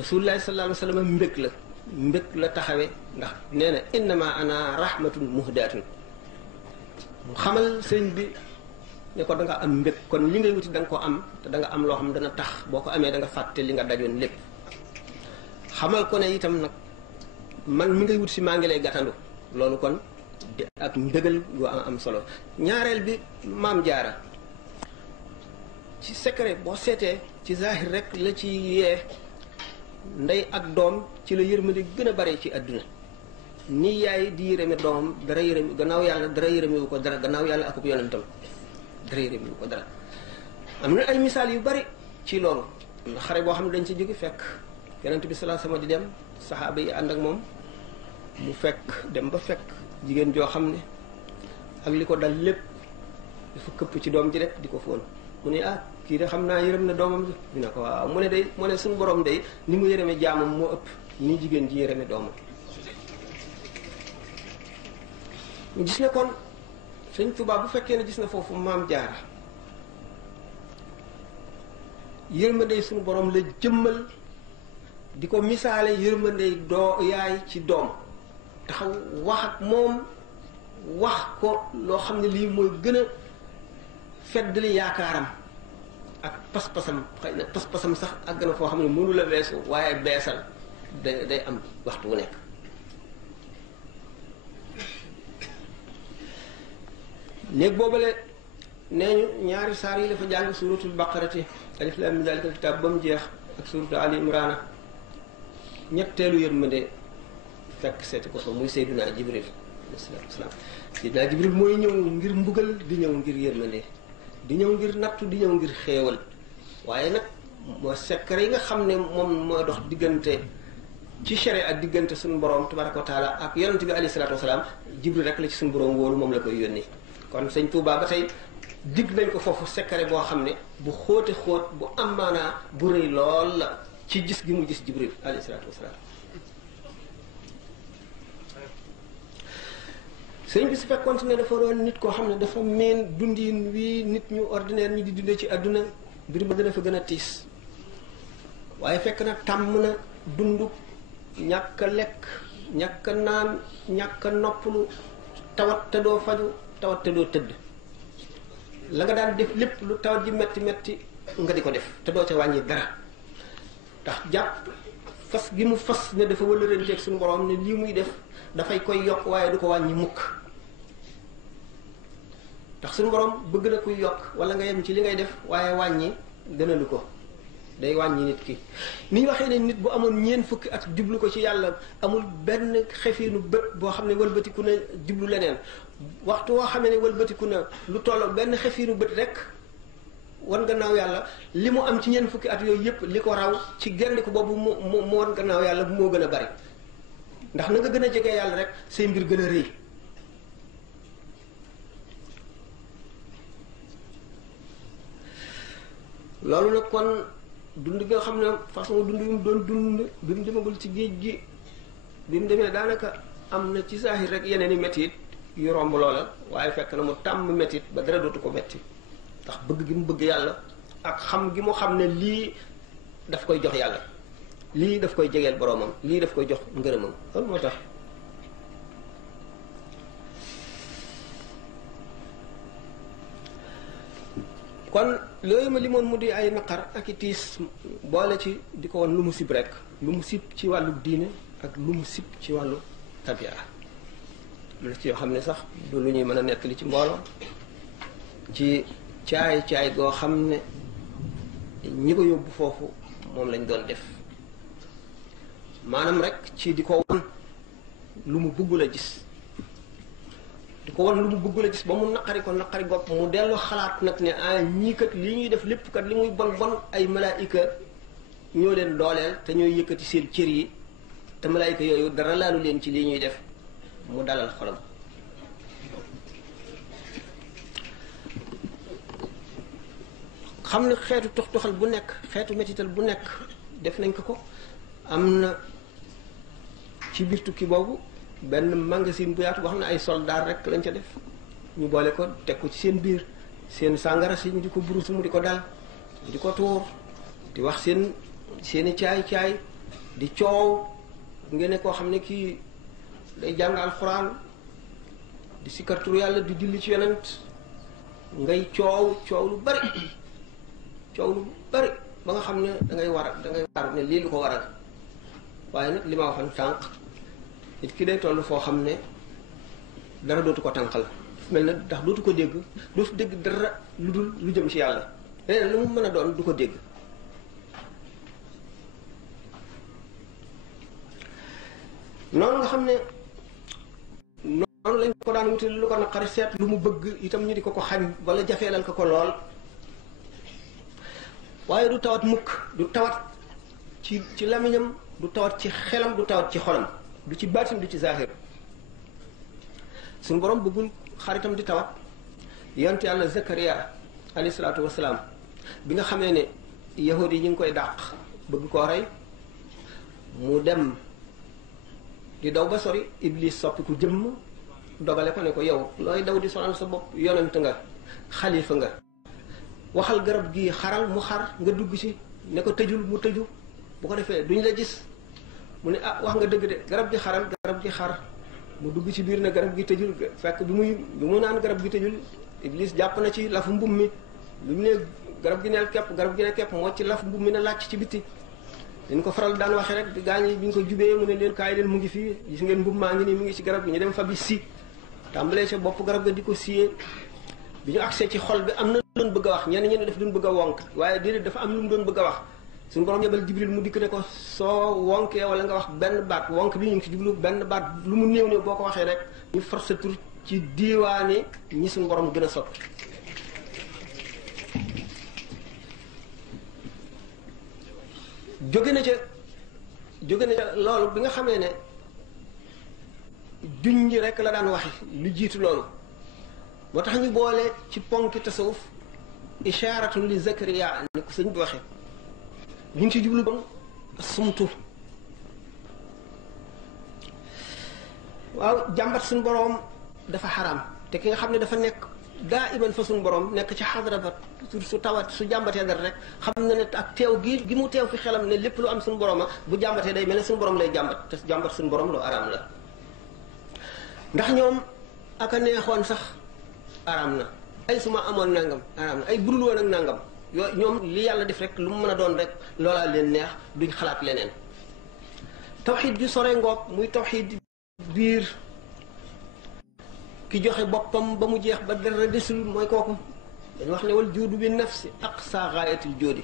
rasulullahi sallallahu alayhi wa sallam mbég la taxawee ndax nee na innama ana rahmatun muhdatun mu xamal sëñ bi ne ko da nga am mbég kon li ngay wuti da nga ko am te da nga am loo xam dana tax boo ko amee da nga fàtte li nga dajoon lépp xamal ko ne itam nag man mi ngay wut si maa ngi lay gàttandu loolu kon di ak mbégal gu am solo ñaareel bi maam Jaara ci secret boo seetee ci zahir rek la ci yee ndey ak doom ci la yërmande gën a bare ci àdduna ni yaay di yërëme doomam dara yërëme gannaaw yàlla dara yërëmewu ko dara gannaaw yàlla akub yonentam dara yërëmewu ko dara am na ay misaal yu bari ci loolu ndax xare boo xam ne dañ ci jóge fekk yonent bi sallallahu alayhi wasallam di dem saxaaba yi ànd ak moom mu fekk dem ba fekk jigéen joo xam ne ak li ko dal lépp dafa këpp ci doom ji rek di ko fóon mu ne ah kii de xam naa yërëm na doomam ji dina ko waaw mu ne suñu borom day ni mu yërëme jaamam moo ëpp ni jigéen ji yërëme doomam gis ne kon sëñ Tuubaa bu fekkee ne gis na foofu maam Jaara yërmandey suñu borom la jëmmal di ko misaale yërmandey doo yaay ci doom taxaw wax ak moom wax ko loo xam ne lii mooy gën a feddali yaakaaram ak pas-pasam xëy na pas-pasam sax àgg na foo xam ne mënu la weesu waaye beesal day am waxtu wu nekk néeg boobale nee ñu ñaari saar yi la fa jàng suratul baqarati alif lam mim zalikal kitab ba mu jeex ak suratul ali imrana ñetteelu yërmande fekk seeti ko fa muy Seydina Jibril alayhi salaatu wasalaam Seydina Jibril mooy ñëw ngir mbugal di ñëw ngir yërmande di ñëw ngir nattu di ñëw ngir xéewal waaye nag moo secret yi nga xam ne moom moo dox diggante ci sharia ak diggante suñu borom tabaraka wa taala ak yonent bi alayhi salaatu wasalaam Jibril rek la ci suñu borom wóolu moom la koy yónni kon sëñ Tuubaa ba tey digg nañ ko foofu secret boo xam ne bu xóote xóot bu am maanaa bu rëy lool la ci gis gi mu gis Jibril alayhi salaatu wasalaam sëñ bi su fekkoon ne dafa doon nit koo xam ne dafa meen dundin wi nit ñu ordinaire ñi di dundee ci àdduna mbir ma dana fa gën a tiis waaye fekk na tàmm na dund ñàkk a lekk ñàkk a naan ñàkk a noppalu tawat te doo faju tawat te doo tëdd la nga daan def lépp lu tawat ji metti metti nga di ko def te doo ca wàññi dara ndax jàpp fas gi mu fas ne dafa wëlëranteeg suñu borom ne lii muy def dafay koy yokk waaye du ko wàññi mukk ndax suñu borom bëgg na kuy yokk wala nga yem ci li ngay def waaye wàññi gënalu ko day wàññi nit ki ni ñu waxee ne nit bu amoon ñeent fukki at jublu ko ci yàlla amul benn xefiinu bët boo xam ne wëlbatiku na jublu leneen waxtu woo xamee ne wëlbatiku na lu tolloo benn xefiinu bët rek wan gannaaw yàlla li mu am ci ñeent fukki at yooyu yëpp li ko raw ci gendiku boobu mu wan gannaaw yàlla moo gën a bari ndax na nga gën a jege yàlla rek say mbir gën a rëy loolu nag kon dund nga xam ne façon dund yu mu doon dund bi mu demagul ci géej gi bi mu demee daanaka am na ci saahir rek yeneen i mettit yu romb loola waaye fekk na mu tàmm mettit ba dara dootu ko metti ndax bëgg gi mu bëgg yàlla ak xam gi mu xam ne lii daf koy jox yàlla lii daf koy jegeel boroomam lii daf koy jox ngërëmam loolu moo tax kon loolu ma limoon mu di ay naqar ak i tiis boole ci di ko won lu mu sib rek lu mu sib ci wàllu diine ak lu mu sib ci wàllu tabia lu ci yoo xam ne sax du lu ñuy mën a nettali ci mbooloo ci caay goo xam ne ñi ko yóbbu foofu moom lañ doon def maanaam rek ci di ko won lu mu bëggul a gis di ko won lu mu bëggul a gis ba mu naqari ko naqari gopp mu dellu xalaat nag ne ah ñii kat li ñuy def lépp kat li muy bon bon ay malaayika ñoo leen dooleel te ñooy yëkkati seen cër yi te malaayka yooyu dara laalu leen ci lii ñuy def mu dalal xolam. xam ne xeetu toxal bu nekk xeetu mettital bu nekk def nañ ko am na ci biir tukki boobu benn magasin bu yaatu boo xam ne ay soldaar rek lañ ca def ñu boole ko teg ko ci seen biir seen sàngara si ñu di ko burusu mu di ko dal di ko tuur di wax seeni caay-caay di coow ngeen ne koo xam ne kii day jàng alxuraan di sikkartur yàlla di dilli ci yonent ngay coow lu bari ba nga xam ne dangay war ne lii lu ko waral waaye nag li ma waxoon tànk nit ki day toll foo xam ne dara dootu ko tànqal mel na ndax dootu ko dégg dootu dégg dara lu dul lu jëm ci yàlla leneen lu mu mën a doon du ko dégg. noonu nga xam ne noonu lañ ko daan wuti lu ko naqari seet lu mu bëgg itam ñu di ko xañ wala jafeelal ko lool waaye du tawat mukk du tawat ci lamiñam du tawat ci xelam du tawat ci xolam du ci baatin du ci zahir suñu borom bëggul xaritam di tawat yonent yàlla Zakariya alayhi salaatu wasalaam bi nga xamee ne yahudi yi ñu ngi koy dàq bëgg koo rey mu dem di daw ba sori Iblis soppiku jëmm dogale ko ne ko yow looy daw di sonal sa bopp yonent nga xalifa nga waxal garab gi xaral mu xar nga dugg ci ne ko tëjul mu tëju bu ko defee duñ la gis mu ne wax nga dëgg de garab gi xaral garab gi xar mu dugg ci biir na garab gi tëjul fekk bi mu naan garab gi tëjul Iblis jàpp na ci lafu mbum mi lu mu ne garab gi neel kepp garab gi ne kepp moo ci laf mbum mi na làcc ci bitti dañ ko faral daan waxee rek di gaañ bi ñu ko jubee mu ne leen kaay leen mu ngi fii gis ngeen mbum maa ngi nii mu ngi ci garab gi ñu dem fa bi si tàmbalee ca bopp garab ga di ko siyee bi ñu agsee ci xol bi am na lu doon bëgg a wax ñenn ñenn daf doon bëgg a wonk waaye déedéet dafa am lu mu doon bëgg a wax suñu borom yebal Jibril mu dikk ne ko soo wonkee wala nga wax benn baat wonk bi ñu ngi ci jublu benn baat lu mu néew néew boo ko waxee rek ñu far sa tur ci diiwaane ñi suñu borom gën a sopp jóge na ca loolu bi nga xamee ne junj rek la daan waxe lu jiitu loolu moo tax ñu boole ci ponki tasawuf isharatun li Zakariya ni ko sëñ bi waxe ñu ngi ci jublu bon sumtu waaw jàmbat suñu boroom dafa xaraam te ki nga xam ne dafa nekk daa iman fa suñu boroom nekk ci xadra ba su tawat su jàmbatee dara rek xam na ne ak teew gi mu teew fi xelam ne lépp lu am suñu borooma bu jàmbatee day mel ne suñu boroom lay jàmbat te jàmbat suñu boroom lu araam la ndax ñoom aka neexoon sax araam na ay suma amoon nangam araam na ay budul woon ak nangam yooyu ñoom li yàlla def rek lu mu mën a doon rek loolaa leen neex duñ xalaat leneen tawxiid ju sore ngoog muy tawxiid biir ki joxe boppam ba mu jeex ba dara desul mooy kooku dañu wax ne wal juudu bi nafsi aqsa gaayatil joodi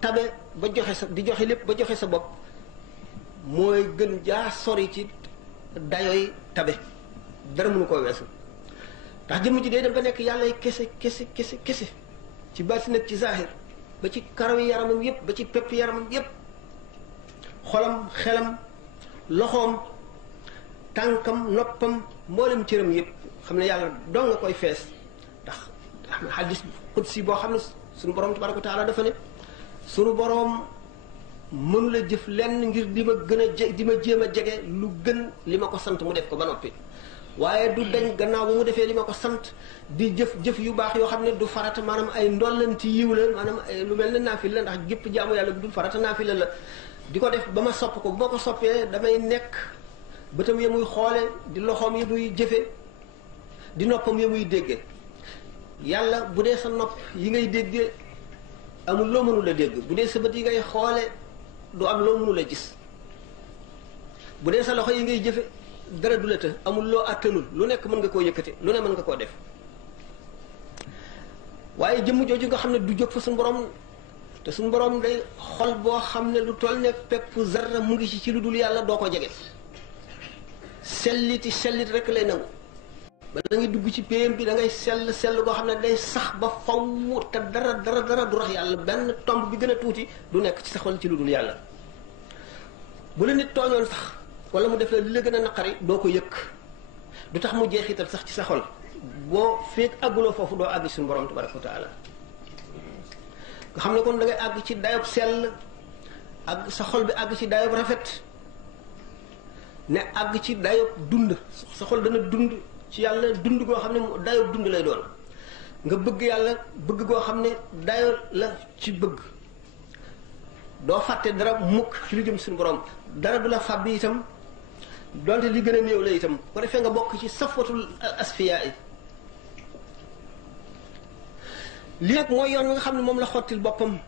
tabe ba joxe sa di joxe lépp ba joxe sa bopp mooy gën jaa sori ci dayoy tabe dara mënu koo weesu ndax jëmm ji day dem ba nekk yàlla kese ci baati nag ci zahir ba ci karawi yaramam yépp ba ci pepp yaramam yépp xolam xelam loxoom tànkam noppam mboolem cëram yépp xam ne yàlla doo nga koy fees ndax am na xadis qudsi boo xam ne suñu borom tabaraka wa taala dafa ne suñu borom mënu la jëf lenn ngir di ma gën a di ma jéem a jege lu gën li ma ko sant mu def ko ba noppi waaye du dañ gannaaw bu mu defee li ma ko sant di jëf yu baax yoo xam ne du farata maanaam ay ndollanti yiw la maanaam lu mel ne naafila la ndax gépp jaamu yàlla bu dul farata naafila la di ko def ba ma sopp ko bu ma ko soppee damay nekk bëtam ya muy xoole di loxoom ya muy jëfe di noppam ya muy dégge yàlla bu dee sa nopp yi ngay dégge amul loo mënul a dégg bu dee sa bët yi ngay xoole du am loo mënul a gis bu dee sa loxo yi ngay jëfe dara du la të amul loo àttanul lu nekk mën nga koo yëkkati lu ne mën nga koo def waaye jëmm jooju nga xam ne du jóg fa suñu borom te suñu borom day xol boo xam ne lu toll ne pepp zarra mu ngi ci lu dul yàlla doo ko jege sellit rek lay nangu bala ngay dugg ci péyam bi da ngay sell goo xam ne day sax ba faw te dara du rax yàlla benn tomb bi gën a tuuti du nekk ci sa xol ci lu dul yàlla. bu la nit tooñoon sax wala mu def la li la gën a naqari doo ko yëkk du tax mu jeexital sax ci sa xol boo feek àgguloo foofu doo àgg suñu borom tabaraka wa taala nga xam ne kon da ngay àgg ci dayob sell àgg sa xol bi àgg ci dayob rafet ne àgg ci dayob dund sa xol dana dund ci yàlla dund goo xam ne dayob dund lay doon nga bëgg yàlla bëgg goo xam ne dayo la ci bëgg doo fàtte dara mukk ci lu jëm suñu borom dara du la fàbbi itam donte li gën a néew la itam ko defee nga bokk ci safwatul asfiya yi lii nag mooy yoon wi nga xam ne moom la xottil boppam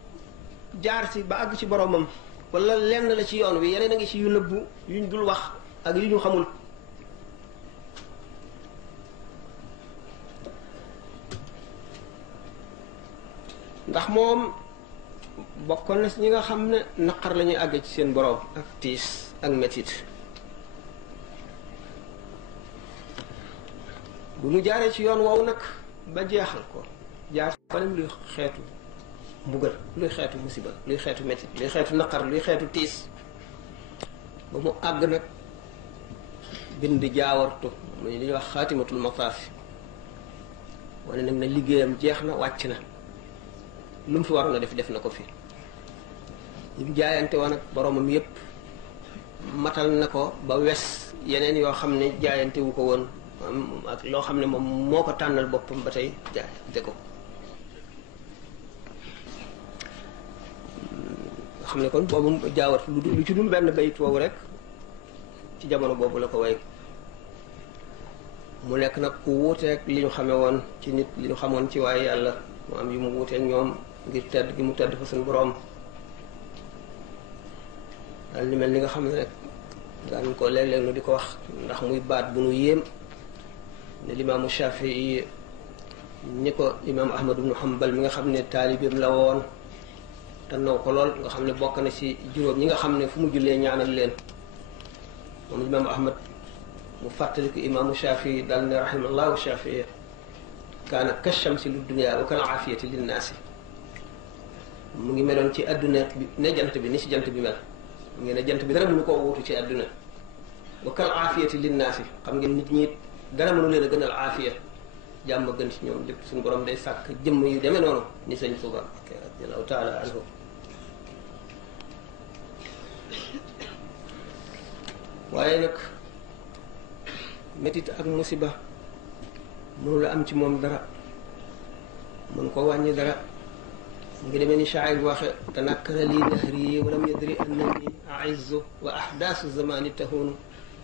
jaar si ba àgg ci boromam wala lenn la ci yoon wi yeneen a ngi ci yu nëbbu yuñ dul wax ak yu ñu xamul ndax moom bokkoon na si ñi nga xam ne naqar la ñuy àgg ci seen borom ak tiis ak metit bu ñu jaaree ci yoon woowu nag ba jeexal ko jaar fanam luy xeetu mbugal luy xeetu musiba luy xeetu metit luy xeetu naqar luy xeetu tiis ba mu àgg nag bind jaawartu mu li ñuy wax xaatimatul mataafi wane nag na liggéeyam jeex na wàcc na lu mu fi waroon a def na ko fi yim jaayante woon ak boromam yépp matal na ko ba wes yeneen yoo xam ne jaayante wu ko woon ak loo xam ne moom moo ko tànnal boppam ba tey jaayante ko nga xam ne kon boobu jaawat lu ci dul benn bayit woowu rek ci jamono boobu la ko way mu nekk nag ku wuuteeg li ñu xamee woon ci nit li ñu xamoon ci waaye yàlla mu am yu mu wuuteeg ñoom ngir tedd gi mu tedd fa suñu borom daal li mel ni nga xam ne rek daan ko léeg-léeg nu di ko wax ndax muy baat bu nu yéem ne limaamu Shafii ni ko imaam Ahmad ibnu Hanbal mi nga xam ne taalibeem la woon te naw ko lool nga xam ne bokk na ci juróom ñi nga xam ne fu mu jullee ñaanal leen moom imaamu Ahmad mu fàttali ko imaamu Shafii daal ne rahimallahu Shafii kaana kashamsi li dunya wa kal aafiyati linnaasi mu ngi meloon ci adduna bi ne jant bi ni ci jant bi mel mu ngi ne jant bi dara mënu koo wuutu ci adduna wa kal aafiyati linnaasi xam ngeen nit ñi dara mënu leen a gënal aafiya jàmm gën ci ñoom lépp suñu borom day sàkk jëmm yu demee noonu ni sëñ Tuuba radiallahu taala anhu waaye nag métit ak musiba mënu la am ci moom dara mën ko wàññi dara mu ngi demee ni shaa'ir waxe tanakkara lii dahri walam yadri annani a'izzu wa ahdaasu zamani tahunu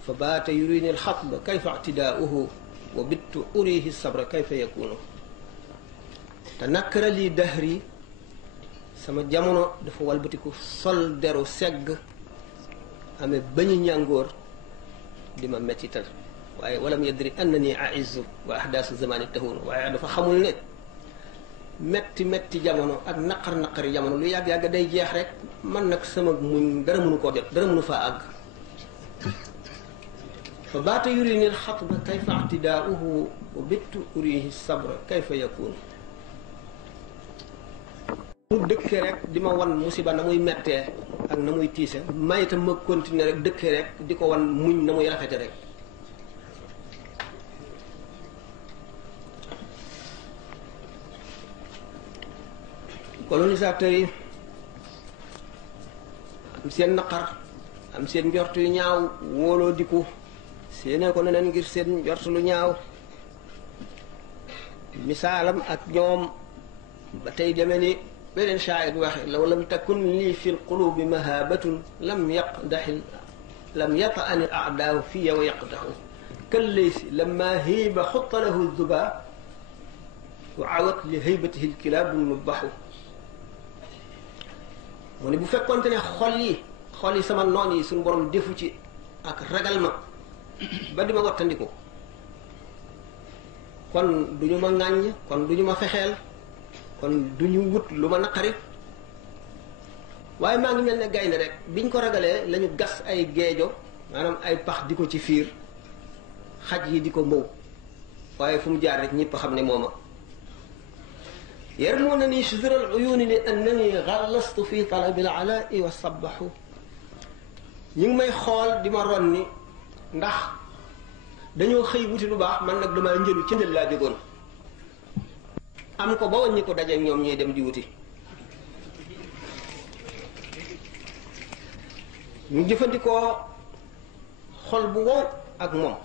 fa baata yurini alxatba kayfa ictidaa'uhu wa bittu urihi sabra kayfa yakunu tanakkara lii dahri sama jamono dafa walbatiku sol deru segg amee bañu ñàngoor di ma mettital waaye walam yadri annani a'izzu wa ahdaasu zamani tahunu waaye dafa xamul ne metti jamono ak naqari jamono lu yàgg-yàgg day jeex rek man nag sama muñ dara mënu koo jot dara mënu faa àgg fa baata yurini alxatba kayfa ictidaa'uhu wa bittu urihi sabra kayfa yakunu mu dëkkee rek di ma wan musiba na muy mettee ak na muy tiise may itam ma continuer rek dëkkee rek di ko wan muñ na muy rafete rek colonisateurs yi am seen naqar am seen njort yu ñaaw wóoloo diku séenee ko neneen ngir seen njort lu ñaaw misaalam ak ñoom ba tey demee ni beneen shaa'ir waxe law lam takun lii fi lqulubi mahabatun lam yata'ani al-a'daa'u fiya wa yaqdahu kallaysi lamma hiiba xutta lahu zuba wa awat li haybatihi lkilaabu nubbahu mu ne bu fekkonte ne xol yi sama noon yi suñu borom defu ci ak ragal ma ba di ma wattandiku kon du ñu ma ŋàññ kon du ñu ma fexeel kon du ñu wut lu ma naqari waaye maa ngi mel ne gaynde rek biñ ko ragalee lañu gas ay geejo maanaam ay pax di ko ci fiir xaj yi di ko mbow waaye fu mu jaar rek ñëpp xam ne mooma yarmunani shudra al uyuni li annani ghallastu fi talabi al alaa'i wa sabbahu ñu ngi may xool di ma ron ni ndax dañoo xëy wuti lu baax man nag damaa njëlu ci njël laa jógoon am ko ba wàññi ko dajeeg ñoom ñuy dem di wuti ñu jëfandikoo xol bu wow ak moom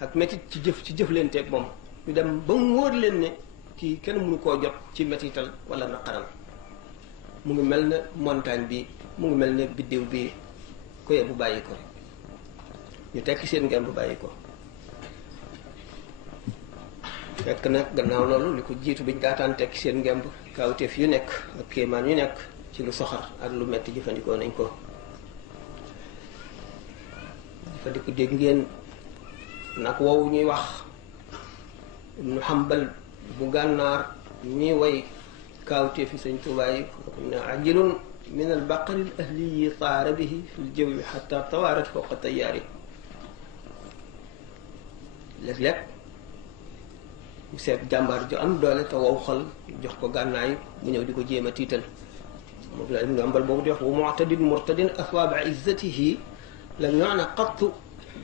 ak métit ci jëflanteeg moom ñu dem ba mu wóor leen ne kii kenn mënu koo jot ci métital wala naqaral mu ngi mel ne montagne bi mu ngi mel ne biddiw bi ko yee bu bàyyi ko ñu tekki seen ngeen bu bàyyi ko fekk nag gannaaw loolu li ko jiitu biñ daataan tekki seen ngemb kaawteef yu nekk ak kéemaan yu nekk ci lu soxar ak lu metti jëfandikoo nañ ko jëfandikoo dégg ngeen nag wow ñuy wax Ibnu Hanbal bu gànnaar ñi way kaawteef yi Sëñ Tuubaa yi ne ajilun min al baqari al ahliyi taara bihi fi l jawi xata tawaarat fawqa tayaari léeg-léeg mu seet jàmbaar ju am doole te wow xol jox ko gànnaay mu ñëw di ko jéem a tiital moom la Ibnu Hanbal boobu di wax wa mu'tadin murtadin aswaaba izzatihi lam yu'na qattu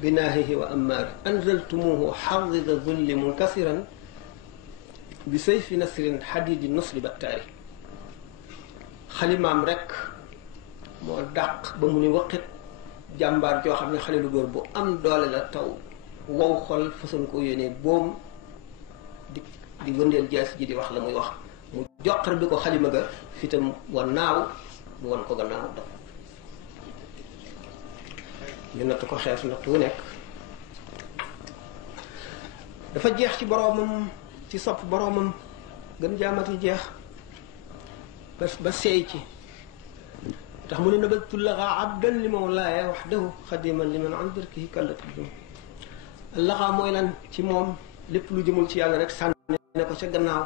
binaahihi wa ammaari anzaltumuhu xadida zulli munkasiran bi sayfi nasrin xadidi nusli battaari xalimaam rek moo dàq ba mu ni waqit jàmbaar joo xam ne xale lu góor bu am doole la taw wow xol façon ko yéene boom di wëndeel jaas ji di wax la muy wax mu joxar bi ko xalima ga fitam wan naaw mu wan ko gannaaw dox ñu natt ko xeef natt wu nekk dafa jeex ci boroomam ci sopp boroomam gën jaamati jeex ba seey ci tax mu ne nabattu laxaa abdan li mawlaaya waxdahu xadiman liman an dirkihi kallatudum laxaa mooy lan ci moom lépp lu jëmul ci yàlla rek sànni ne ko ca gannaaw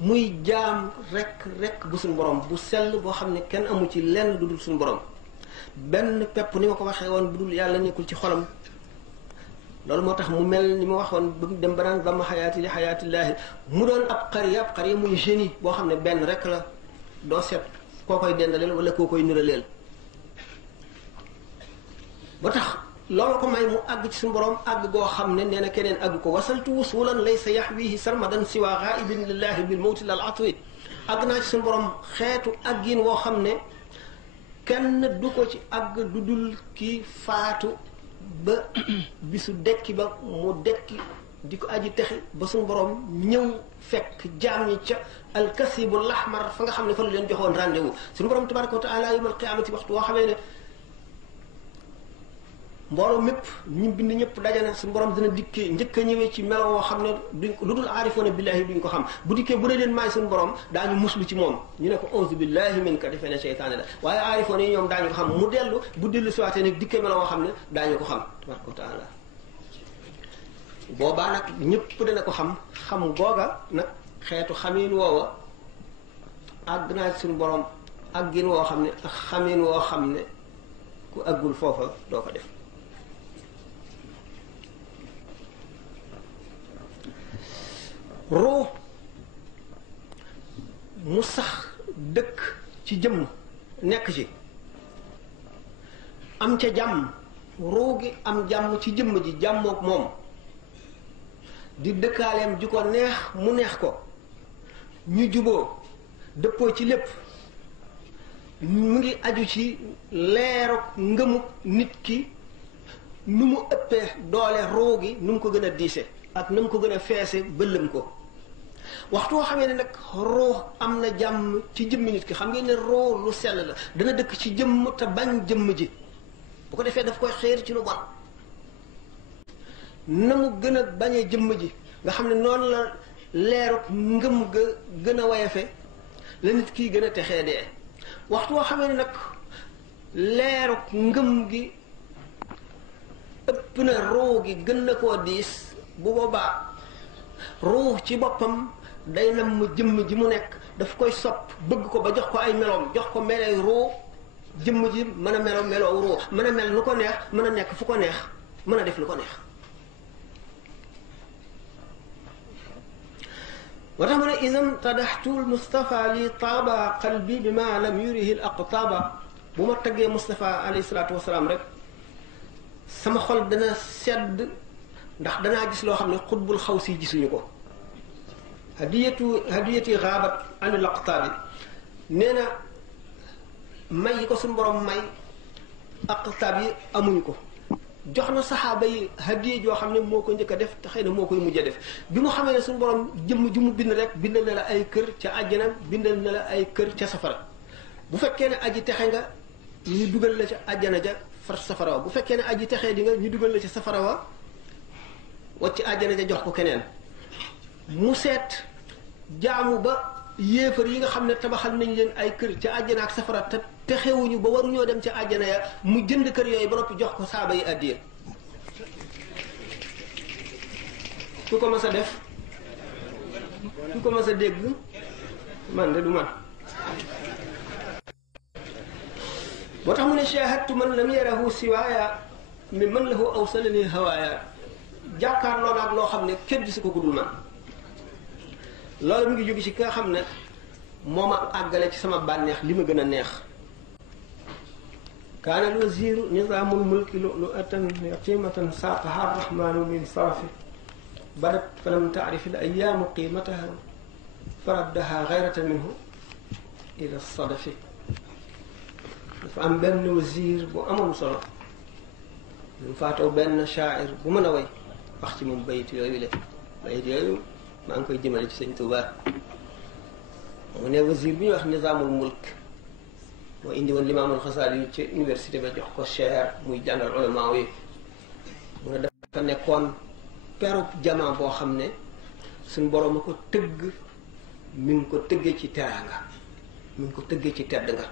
muy jaam rek bu suñ borom bu sell boo xam ne kenn amu ci lenn lu dul suñ borom benn pepp ni ma ko waxee woon bu dul yàlla nekkul ci xolam loolu moo tax mu mel ni ma waxoon ba mu dem ba naan dama xayaati li xayaatillaahi mu doon ab xariya muy génie boo xam ne benn rek la doo seet koo koy dendaleel wala koo koy niraleel ba tax loolu ko may mu àgg ci suñu borom àgg goo xam ne nee na keneen àgg ko wasaltu wusulan laysa yaxwihi sarmadan siwa xaaibin lillahi bil mawti lal atwi àgg naa ci suñu borom xeetu àggin woo xam ne kenn du ko ci àgg du dul kii faatu ba bisu dekki ba mu dekki di ko aji texi ba suñu borom ñëw fekk jaam ñi ca alkasibu lahmar fa nga xam ne fa la leen joxoon rendez-vous suñu borom tabaraka wa taala yawmal qiyaamati waxtu woo xamee ne mbooloo mépp ñu bind ñëpp dajana suñu borom dina dikkee njëkk a ñëwee ci melo woo xam ne duñ lu dul aarifoona billahi duñ ko xam bu dikkee bu dee leen maay suñu borom daañu muslu ci moom ñu ne ko auzu billahi min ka defee ne seytaane la waaye aarifoona yi ñoom daañu ko xam mu dellu bu dellu siwaatee nag dikkee melo woo xam ne daañu ko xam tabaraka wa taala boobaa nag ñëpp dana ko xam googa nag xeetu xamiin woowa àgg naa ci suñu borom àggin woo xam ne ak xamiin woo xam ne ku àggul foofa doo ko def ruu mu sax dëkk ci jëmm nekk ci am ca jàmm ruu gi am jàmm ci jëmm ji jàmmook moom di dëkkaaleem ji ko neex mu neex ko ñu juboo dëppoo ci lépp mu ngi aju ci leeruk ngëmuk nit ki nu mu ëppee doole ruu gi nu mu ko gën a diise ak nu mu ko gën a feese bëllëm ko waxtu woo xamee ne nag ruu am na jàmm ci jëmmi nit ki xam ngeen ne ruu lu sell la dana dëkk ci jëmm te bañ jëmm ji bu ko defee daf koy xeer ci lu bon na mu gën a bañee jëmm ji nga xam ne noonu la leeruk ngëm ga gën a wayafe la nit kii gën a texee dee waxtu woo xamee ne nag leeruk ngëm gi ëpp na ruu gi gën na koo diis bu boobaa ruu ci boppam day nam mu jëmm ji mu nekk daf koy sopp bëgg ko ba jox ko ay meloom jox ko melay ruu jëmm ji mën a meloo ruu mën a mel nu ko neex mën a nekk fu ko neex mën a def lu ko neex moo tax mu ne idan tadaxtu Mustafa li taaba qalbi bi ma lam yurihi l aqtaaba bu ma taggee Mustafa alayhi salaatu wasalaam rek sama xol dana sedd ndax danaa gis loo xam ne xutbul xaw si gisuñu ko hadiyati xaabat an l aqtaabi nee na may yi ko suñu borom may aqtaab yi amuñu ko jox na saxaaba yi hadiya joo xam ne moo ko njëkk a def te xëy na moo koy mujj a def bi mu xamee ne suñu borom jëmm ju mu bind rek bindal na la ay kër ca àjjana bindal na la ay kër ca safara bu fekkee ne aji texe nga ñu dugal la ca àjjana ja far safara wa bu fekkee ne aji texee di nga ñu dugal la ca safara wa wacc àjjana ja jox ko keneen mu seet jaamu ba yéefar yi nga xam ne tabaxal nañ leen ay kër ca àjjana ak safara te texewuñu ba waruñoo dem ca àjjana ya mu jënd kër yooyu ba noppi jox ko saaba yi addiya ku ko mas a def ku ko mas a dégg man de du man moo tax mu ne shahadtu man lam yarahu siwaaya mi man lahu awsalani hawaaya jàkkaarloo naag loo xam ne kenn gisu ko ku dul man loolu mi ngi jóge ci ki nga xam ne moo ma àggale ci sama bànneex li ma gën a neex kaana al wasiru nizaamul mulki lu'lu'atan yaqimatan saaqaha arrahmanu min sarafi badat falam taarif al ayaamu qiimataha faraddaha gayratan minhu ila sadafi dafa am benn wasiir bu amoon solo ñu faataw benn shaair bu mën a way wax ci moom bayit yooyu la bayit yooyu maa ngi koy jëmale ci sëñ Tuubaa mu ne wasiir bi ñuy wax nizaamul mulk moo indi woon limaamul Xasaali yu ci université ba jox ko cher muy jàngal ulama yi mu ne dafa nekkoon perub jamaa boo xam ne suñ boroom a ko tëgg mi ngi ko tëggee ci teraanga mi ngi ko tëggee ci tedd nga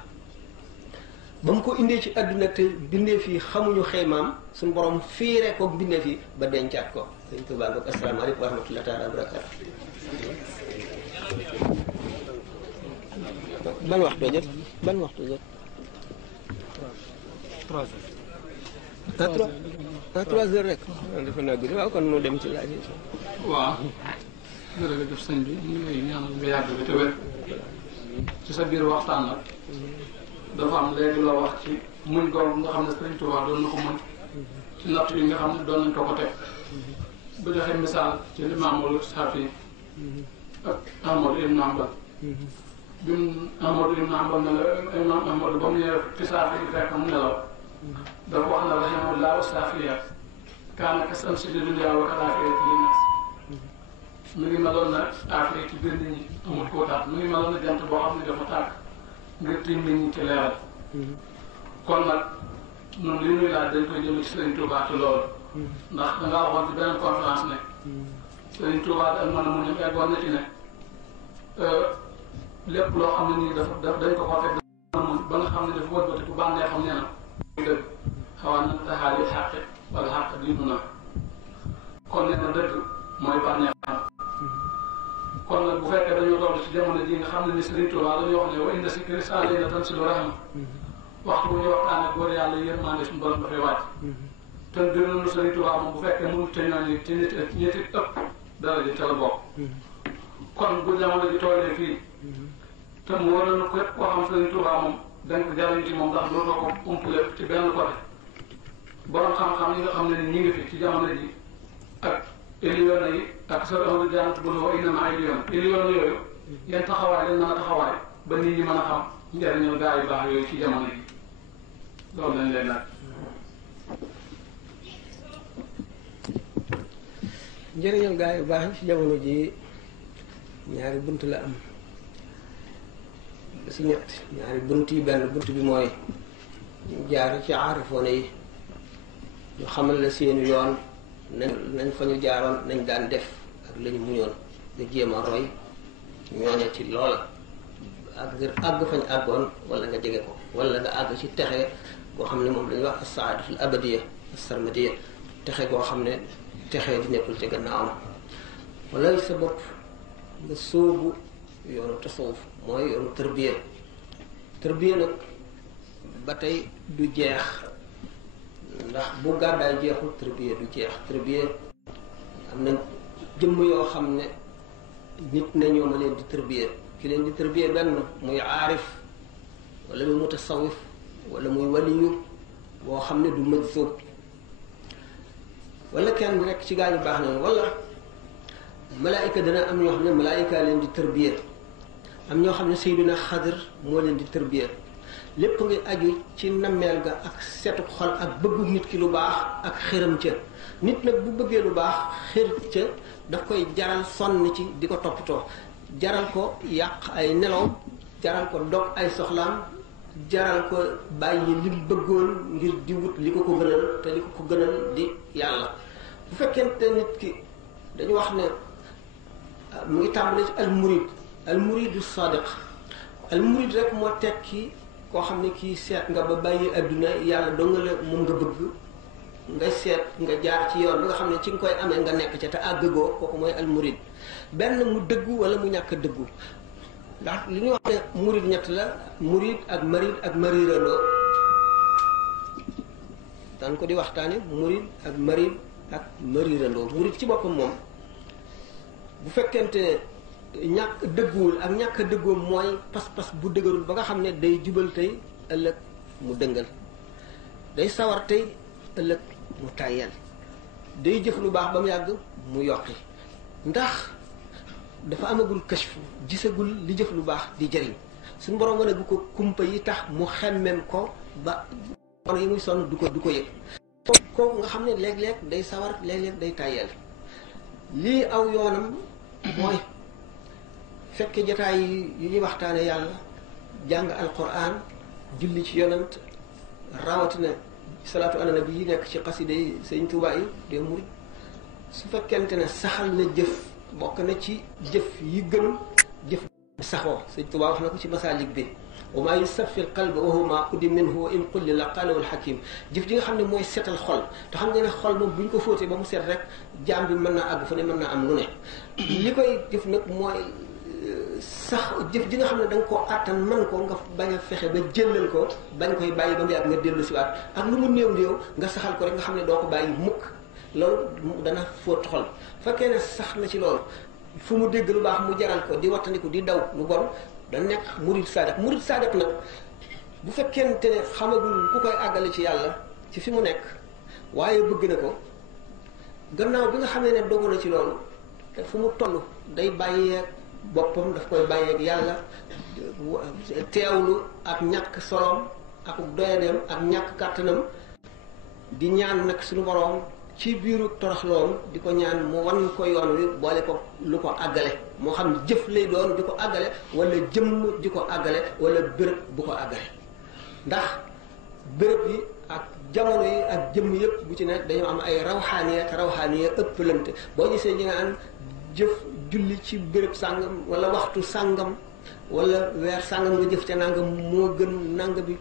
ba mu ko indee ci àdduna te bindee fii xamuñu xaymaam suñ borom fiire ko bindee fii ba dencaat ko sëñ Tuubaa ngoog asalaamaaleykum wa rahmatullahi taala wa barakaatu ban waxtu jot ban waxtu jot 3 heures rek dafa naa guddi waaw kon nu dem ci laaj yi waaw jërëjëf sëñ bi ñu ngi lay ñaanal nga yàgg bi te wér ci sa biir waxtaan nag dafa am léegi loo wax ci muñ googu nga xam ne sëñ Tuubaa doon na ko muñ ci natt yi nga xam ne doon nañ ko teg bu joxe misaal ci Imaamul Saafi ak Ahmadu ibn Hanbal bi mu Ahmadu ibn Hanbal ne la Imaam Ahmadu ba mu ñëwee ci Saafi yi fekk mu nelaw dafa wax na rahimahullahu Saafiya kaana kas-samsi li dunyaa wa kal-aafiyati linnaas mi ngi meloon na aafiya ci biir nit ñi amul koo taat mi ngi meloon na jant boo xam ne dafa tàkk ngir tiim nit ñi ci leeral kon nag ñun li ñuy laaj dañ koy jëme ci Sëriñ Tuubaa ci loolu ndax dangaa waxoon ci beneen conférence ne Sëriñ Tuubaa da mën a muñam eggoon na ci ne lépp loo xam ne nii dafa dañ ko ko teg ba nga xam ne dafa wëlbati ku bànnee xam ne na dëgg xawaa na taxaali xàqe wala xàq diinu na kon nee na dëgg mooy bànnee xam kon nag bu fekkee dañoo toll ci jamono ji nga xam ne ni Sëriñ Tuubaa dañoo wax ne wa inda sikri saalina tanzilu rahma waxtu bu ñu waxtaan ak góor yàlla yërmande suñu borom dafay wàcc te bir nañu Sëriñ Tuubaa moom bu fekkee mënul te ñooñu ci nit ëpp dara ji ca la bokk kon bu jamono ji tollee fii te mu war na képp koo xam Sëriñ Tuubaa moom dañ ko jariñ ci moom ndax dootoo ko umpule ci benn côté borom xam-xam yi nga xam ne ni ñi ngi fi ci jamono ji ak éliyoona yi ak sa ahlu jaanat bu wa inna maa éliyoona éliyoona yooyu yan taxawaay lañ mën a taxawaay ba nit ñi mën a xam njariñal gaa yu baax yooyu ci jamono yi loolu lañ leen laaj. njëriñal gaa yu baax yi ci jamono ji ñaari bunt la am ba si ñett ñaari bunt yi benn bunt bi mooy jaar ci aarifoone yi ñu xamal la seenu yoon nañ fa ñu jaaroon nañ daan def ak la ñu muñoon nga jéem a roy ñooña ci loola ak ngir àgg fañ àggoon wala nga jege ko wala nga àgg ci texe goo xam ne moom la ñuy wax as-saadatul abadiya as-sarmadiya texe goo xam ne texe di nekkul ci gannaawam wala sa bopp nga sóobu yoonu tasawuf mooy yoonu tërbiya nag ba tey du jeex ndax bu gàddaay jeexul tërbiya du jeex tërbiya am na jëmm yoo xam ne nit ne ñoo ma leen di tërbiye ki leen di tërbiye benn muy aarif wala muy mutasawif wala muy waliyu boo xam ne du majzub wala kenn rek ci gaa ñu baax na wala malaayika dana am ñoo xam ne malaayika leen di tërbiye am ñoo xam ne Seydina Xadir moo leen di tërbiye lépp ngi aju ci nammeel ga ak seetu xol ak bëggu nit ki lu baax ak xëram ca nit nag bu bëggee lu baax xër ca daf koy jaral sonn ci di ko toppatoo jaral ko yàq ay nelaw jaral ko dog ay soxlaam jaral ko bàyyi li mu bëggoon ngir di wut li ko ko gënal te li ko ko gënal di yàlla bu fekkente nit ki dañu wax ne mu ngi tàmbale ci al muridu sadiq al murid rek moo tekki koo xam ne kii seet nga ba bàyyi adduna yàlla doo nga la moom nga bëgg nga seet nga jaar ci yoon bi nga xam ne ci nga koy amee nga nekk ca te àggagoo kooku mooy al murid benn mu dëggu wala mu ñàkk a dëggu ndax li ñuy wax ne murid ñett la murid ak marid ak marirandoo daan ko di waxtaane murid ak marid ak marirandoo murid ci boppam moom bu fekkente ñàkk dëgguwul ak ñàkk a dëggoom mooy pas-pas bu dëgërul ba nga xam ne day jubal tey ëllëg mu dëngal day sawar tey ëllëg mu tàyyel day jëf lu baax ba mu yàgg mu yokki ndax dafa amagul kashfu gisagul li jëf lu baax di jëriñ suñu borom wane gu ko kumpa yi tax mu xemmem ko ba yi muy sonn du ko yëg kooku nga xam ne léeg-léeg day sawar léeg-léeg day tàyyel lii aw yoonam mooy fekke jotaay yi ñuy waxtaane yàlla jàng alquran julli ci yonant rawatina salaatu ala nabi yi nekk ci xasida yi sëñ Tuubaa yi de murid su fekkente ne saxal na jëf bokk na ci jëf yi gën jëf saxoo sëñ Tuubaa wax na ko ci masaalik bi wa maa yusafi alqalba wa huwa maa qudi minhu wa in qulli la qalahu alxakim jëf ji nga xam ne mooy seetal xol te xam nga ne xol moom bu ñu ko fóotee ba mu seet rek jaam bi mën naa àgg fu ne mën naa am lu ne li koy jëf nag mooy sax jëf ji nga xam ne da nga koo àttan man ko nga bañ a fexe ba jëllal ko bañ koy bàyyi ba mu yàgg nga dellu si waat ak lu mu néew néew nga saxal ko rek nga xam ne doo ko bàyyi mukk loolu dana fóot xol fekkee ne sax na ci loolu fu mu dégg lu baax mu jaral ko di wattandiku di daw lu bon da nekk murid sadiq nag bu fekkente ne xamagul ku koy àggale ci yàlla ci fi mu nekk waaye bëgg na ko gannaaw bi nga xamee ne dogu na ci loolu te fu mu toll day bàyyeeg boppam daf koy bàyyeeg yàlla teewlu ak ñàkk solom ak doyadeem ak ñàkk kàttanam di ñaan nag suñu boroom ci biiru toroxloom di ko ñaan mu wan ko yoon wi boole ko lu ko àggale moo xam jëf lay doon di ko àggale wala jëmm di ko àggale wala béréb bu ko àggale ndax béréb yi ak jamono yi ak jëmm yëpp bu ci nekk dañoo am ay rawxaaniya te rawxaaniya ëpplante boo gisee ñu naan jëf julli ci béréb sàngam wala waxtu sàngam wala weer sàngam nga jëf ca nangam moo gën nanga bi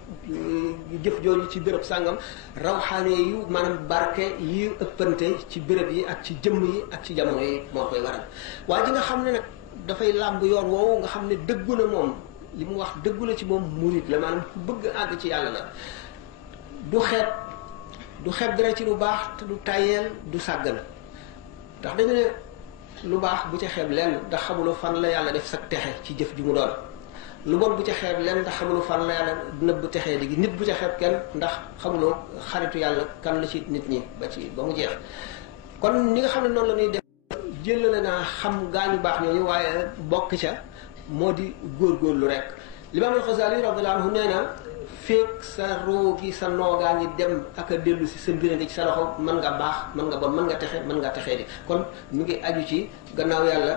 jëf jooju ci béréb sàngam rawxaane yu maanaam barke yi ëppante ci béréb yi ak ci jëmm yi ak ci jamono yi moo koy waral waaye ji nga xam ne nag dafay làmb yoon woowu nga xam ne dëggu na moom li mu wax dëggu la ci moom murid la maanaam ku bëgg àgg ci yàlla la du xeeb dara ci lu baax te du tàyyeel du sàggan ndax dañu ne lu baax bu ca xeeb lenn ndax xamuloo fan la yàlla def sa texe ci jëf ji mu doon lu bon bu ca xeeb lenn ndax xamuloo fan la yàlla nëbb texee léegi nit bu ca xeeb kenn ndax xamuloo xaritu yàlla kan la ci nit ñi ba mu jeex kon ni nga xam ne noonu la ñuy def jëlale naa xam gaañu baax ñooñu waaye bokk ca moo di góorgóorlu rek Imaam al-Xasaali radiyallaahu anhu nee na feek sa roogi sa noogaa ngi dem ak a dellu si sa mbir nga ci sa loxo mën nga baax mën nga bon mën nga texe mën nga texee di kon mu ngi aju ci gannaaw yàlla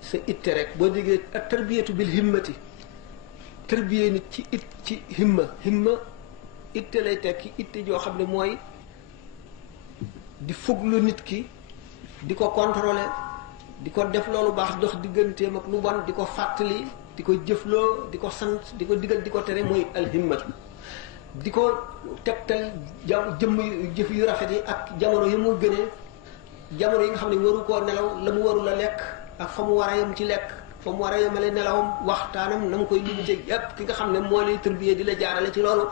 sa itte rek boo déggee ak tarbiyatu bil himmati tarbiye nit ci himma itte lay tekki itte joo xam ne mooy di fuglu nit ki di ko contrôler di ko def loolu baax dox digganteem ak lu bon di ko fàttali di ko jëfloo di ko sant di ko digal di ko tere mooy alhimmatu di ko tegtal jëf yu rafet yi ak jamono yi mu gënee jamono yi nga xam ne waru koo nelaw la mu waru la lekk ak fa mu war a yem ci lekk fa mu war a yemale nelawam waxtaanam na mu koy limité yépp ki nga xam ne moo lay tërbiyee di la jaarale ci loolu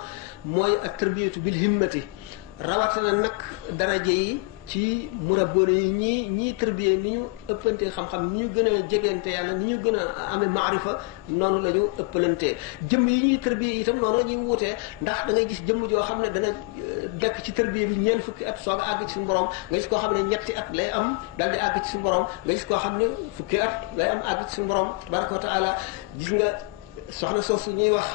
mooy ak tërbiyatu bil himmati rawatina nag daraje yi ci murabboone yi ñii tërbiyee ni ñu ëppantee xam-xam ni ñu gën a jegente yàlla ni ñu gën a amee maarifa noonu la ñu ëppalantee jëmm yi ñuy tërbiyee itam noonu la ñuy wutee ndax da ngay gis jëmm joo xam ne dana dekk ci tërbiyee bi ñeent fukki at soog a àgg ci suñu borom nga gis koo xam ne ñetti at lay am daal di àgg ci suñu borom nga gis koo xam ne fukki at lay am àgg ci suñu borom tabaraka wa taala gis nga soxna soosu ñuy wax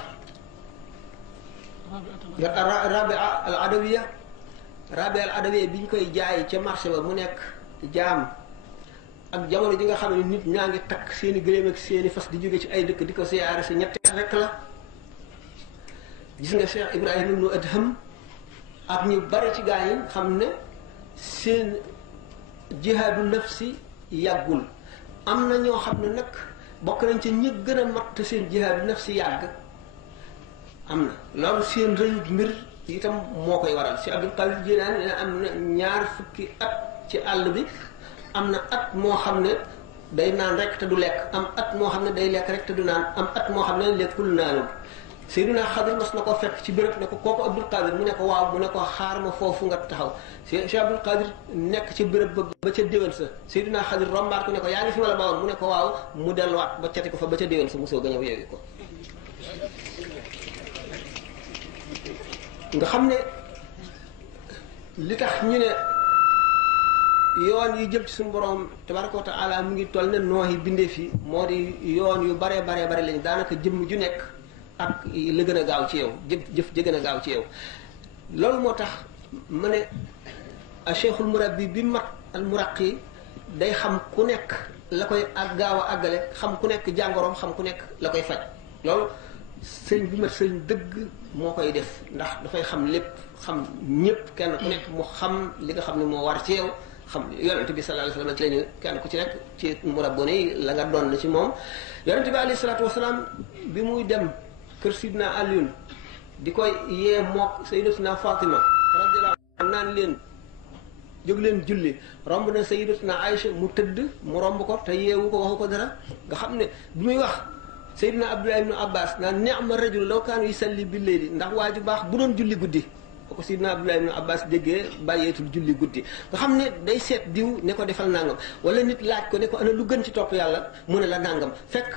Rabia al Adawiya Rabia al Adawiya bi ñu koy jaay ca marché ba mu nekk jaam ak jamono ji nga xam ne nit ñaa ngi takk seeni gëléem ak seeni fas di jóge ci ay dëkk di ko siyaare si ñetti rek la gis nga Cheikh Ibrahima ibnu Adham ak ñu bari ci gaa yi xam ne seen jihaadu nafsi yàggul am na ñoo xam ne nag bokk nañ ci ñi gën a mat te seen jihaadu nafsi yàgg am na loolu seen rëyu mbir itam moo koy waral si Abdul Qadir Jilaani am na ñaar fukki at ci àll bi am na at moo xam ne day naan rek te du lekk am at moo xam ne day lekk rek te du naan am at moo xam ne lekkul naanul Seydina Xadir mas na ko fekk ci béréb ne ko kooku Abdul Qadir mu ne ko waaw mu ne ko xaar ma foofu nga taxaw Cheikh Abdul Qadir nekk ci béréb ba ca déwén sa Seydina Xadir rombaat ko ne ko yaa ngi fi ma la bawoon mu ne ko waaw mu delluwaat ba cati ko fa ba ca déwén sa mosoo ga ñëw yeewi ko nga xam ne li tax ñu ne yoon yi jëm ci suñu borom tabaraka wa taala mu ngi toll ne nooyi bindee fi moo di yoon yu bare lañu daanaka jëmm ju nekk ak la gën a gaaw ci yow jëf ja gën a gaaw ci yow loolu moo tax ma ne a cheikhul murabbi bi mat al muraqi day xam ku nekk la koy ak gaaw a àggale xam ku nekk jàngoroom xam ku nekk la koy faj loolu sëñ bi mat sëñ dëgg moo koy def ndax dafay xam lépp xam ñëpp kenn ku nekk mu xam li nga xam ne moo war ci yow xam yonente bi sallallahu alayhi wasallam ci lañu kenn ku ci nekk ci murabbone yi la nga doon la ci moom yonente bi alayhi salaatu wasalaam bi muy dem kër Sidna Alioune di koy yee mook sayyidatuna Fatima radiyallahu anha naan leen jóg leen julli romb na sayyidatuna Aïcha mu tëdd mu romb ko te yeewu ko waxu ko dara nga xam ne bi muy wax Seydina Abdullah ibnu Abbas naan ni'ma rajul law kaanu yusalli bil layli ndax waa ju baax bu doon julli guddi ba ko Seydina Abdullah ibnu Abbas déggee bàyyeetul julli guddi nga xam ne day seet diw ne ko defal nangam wala nit laaj ko ne ko ana lu gën ci topp yàlla mu ne la nangam fekk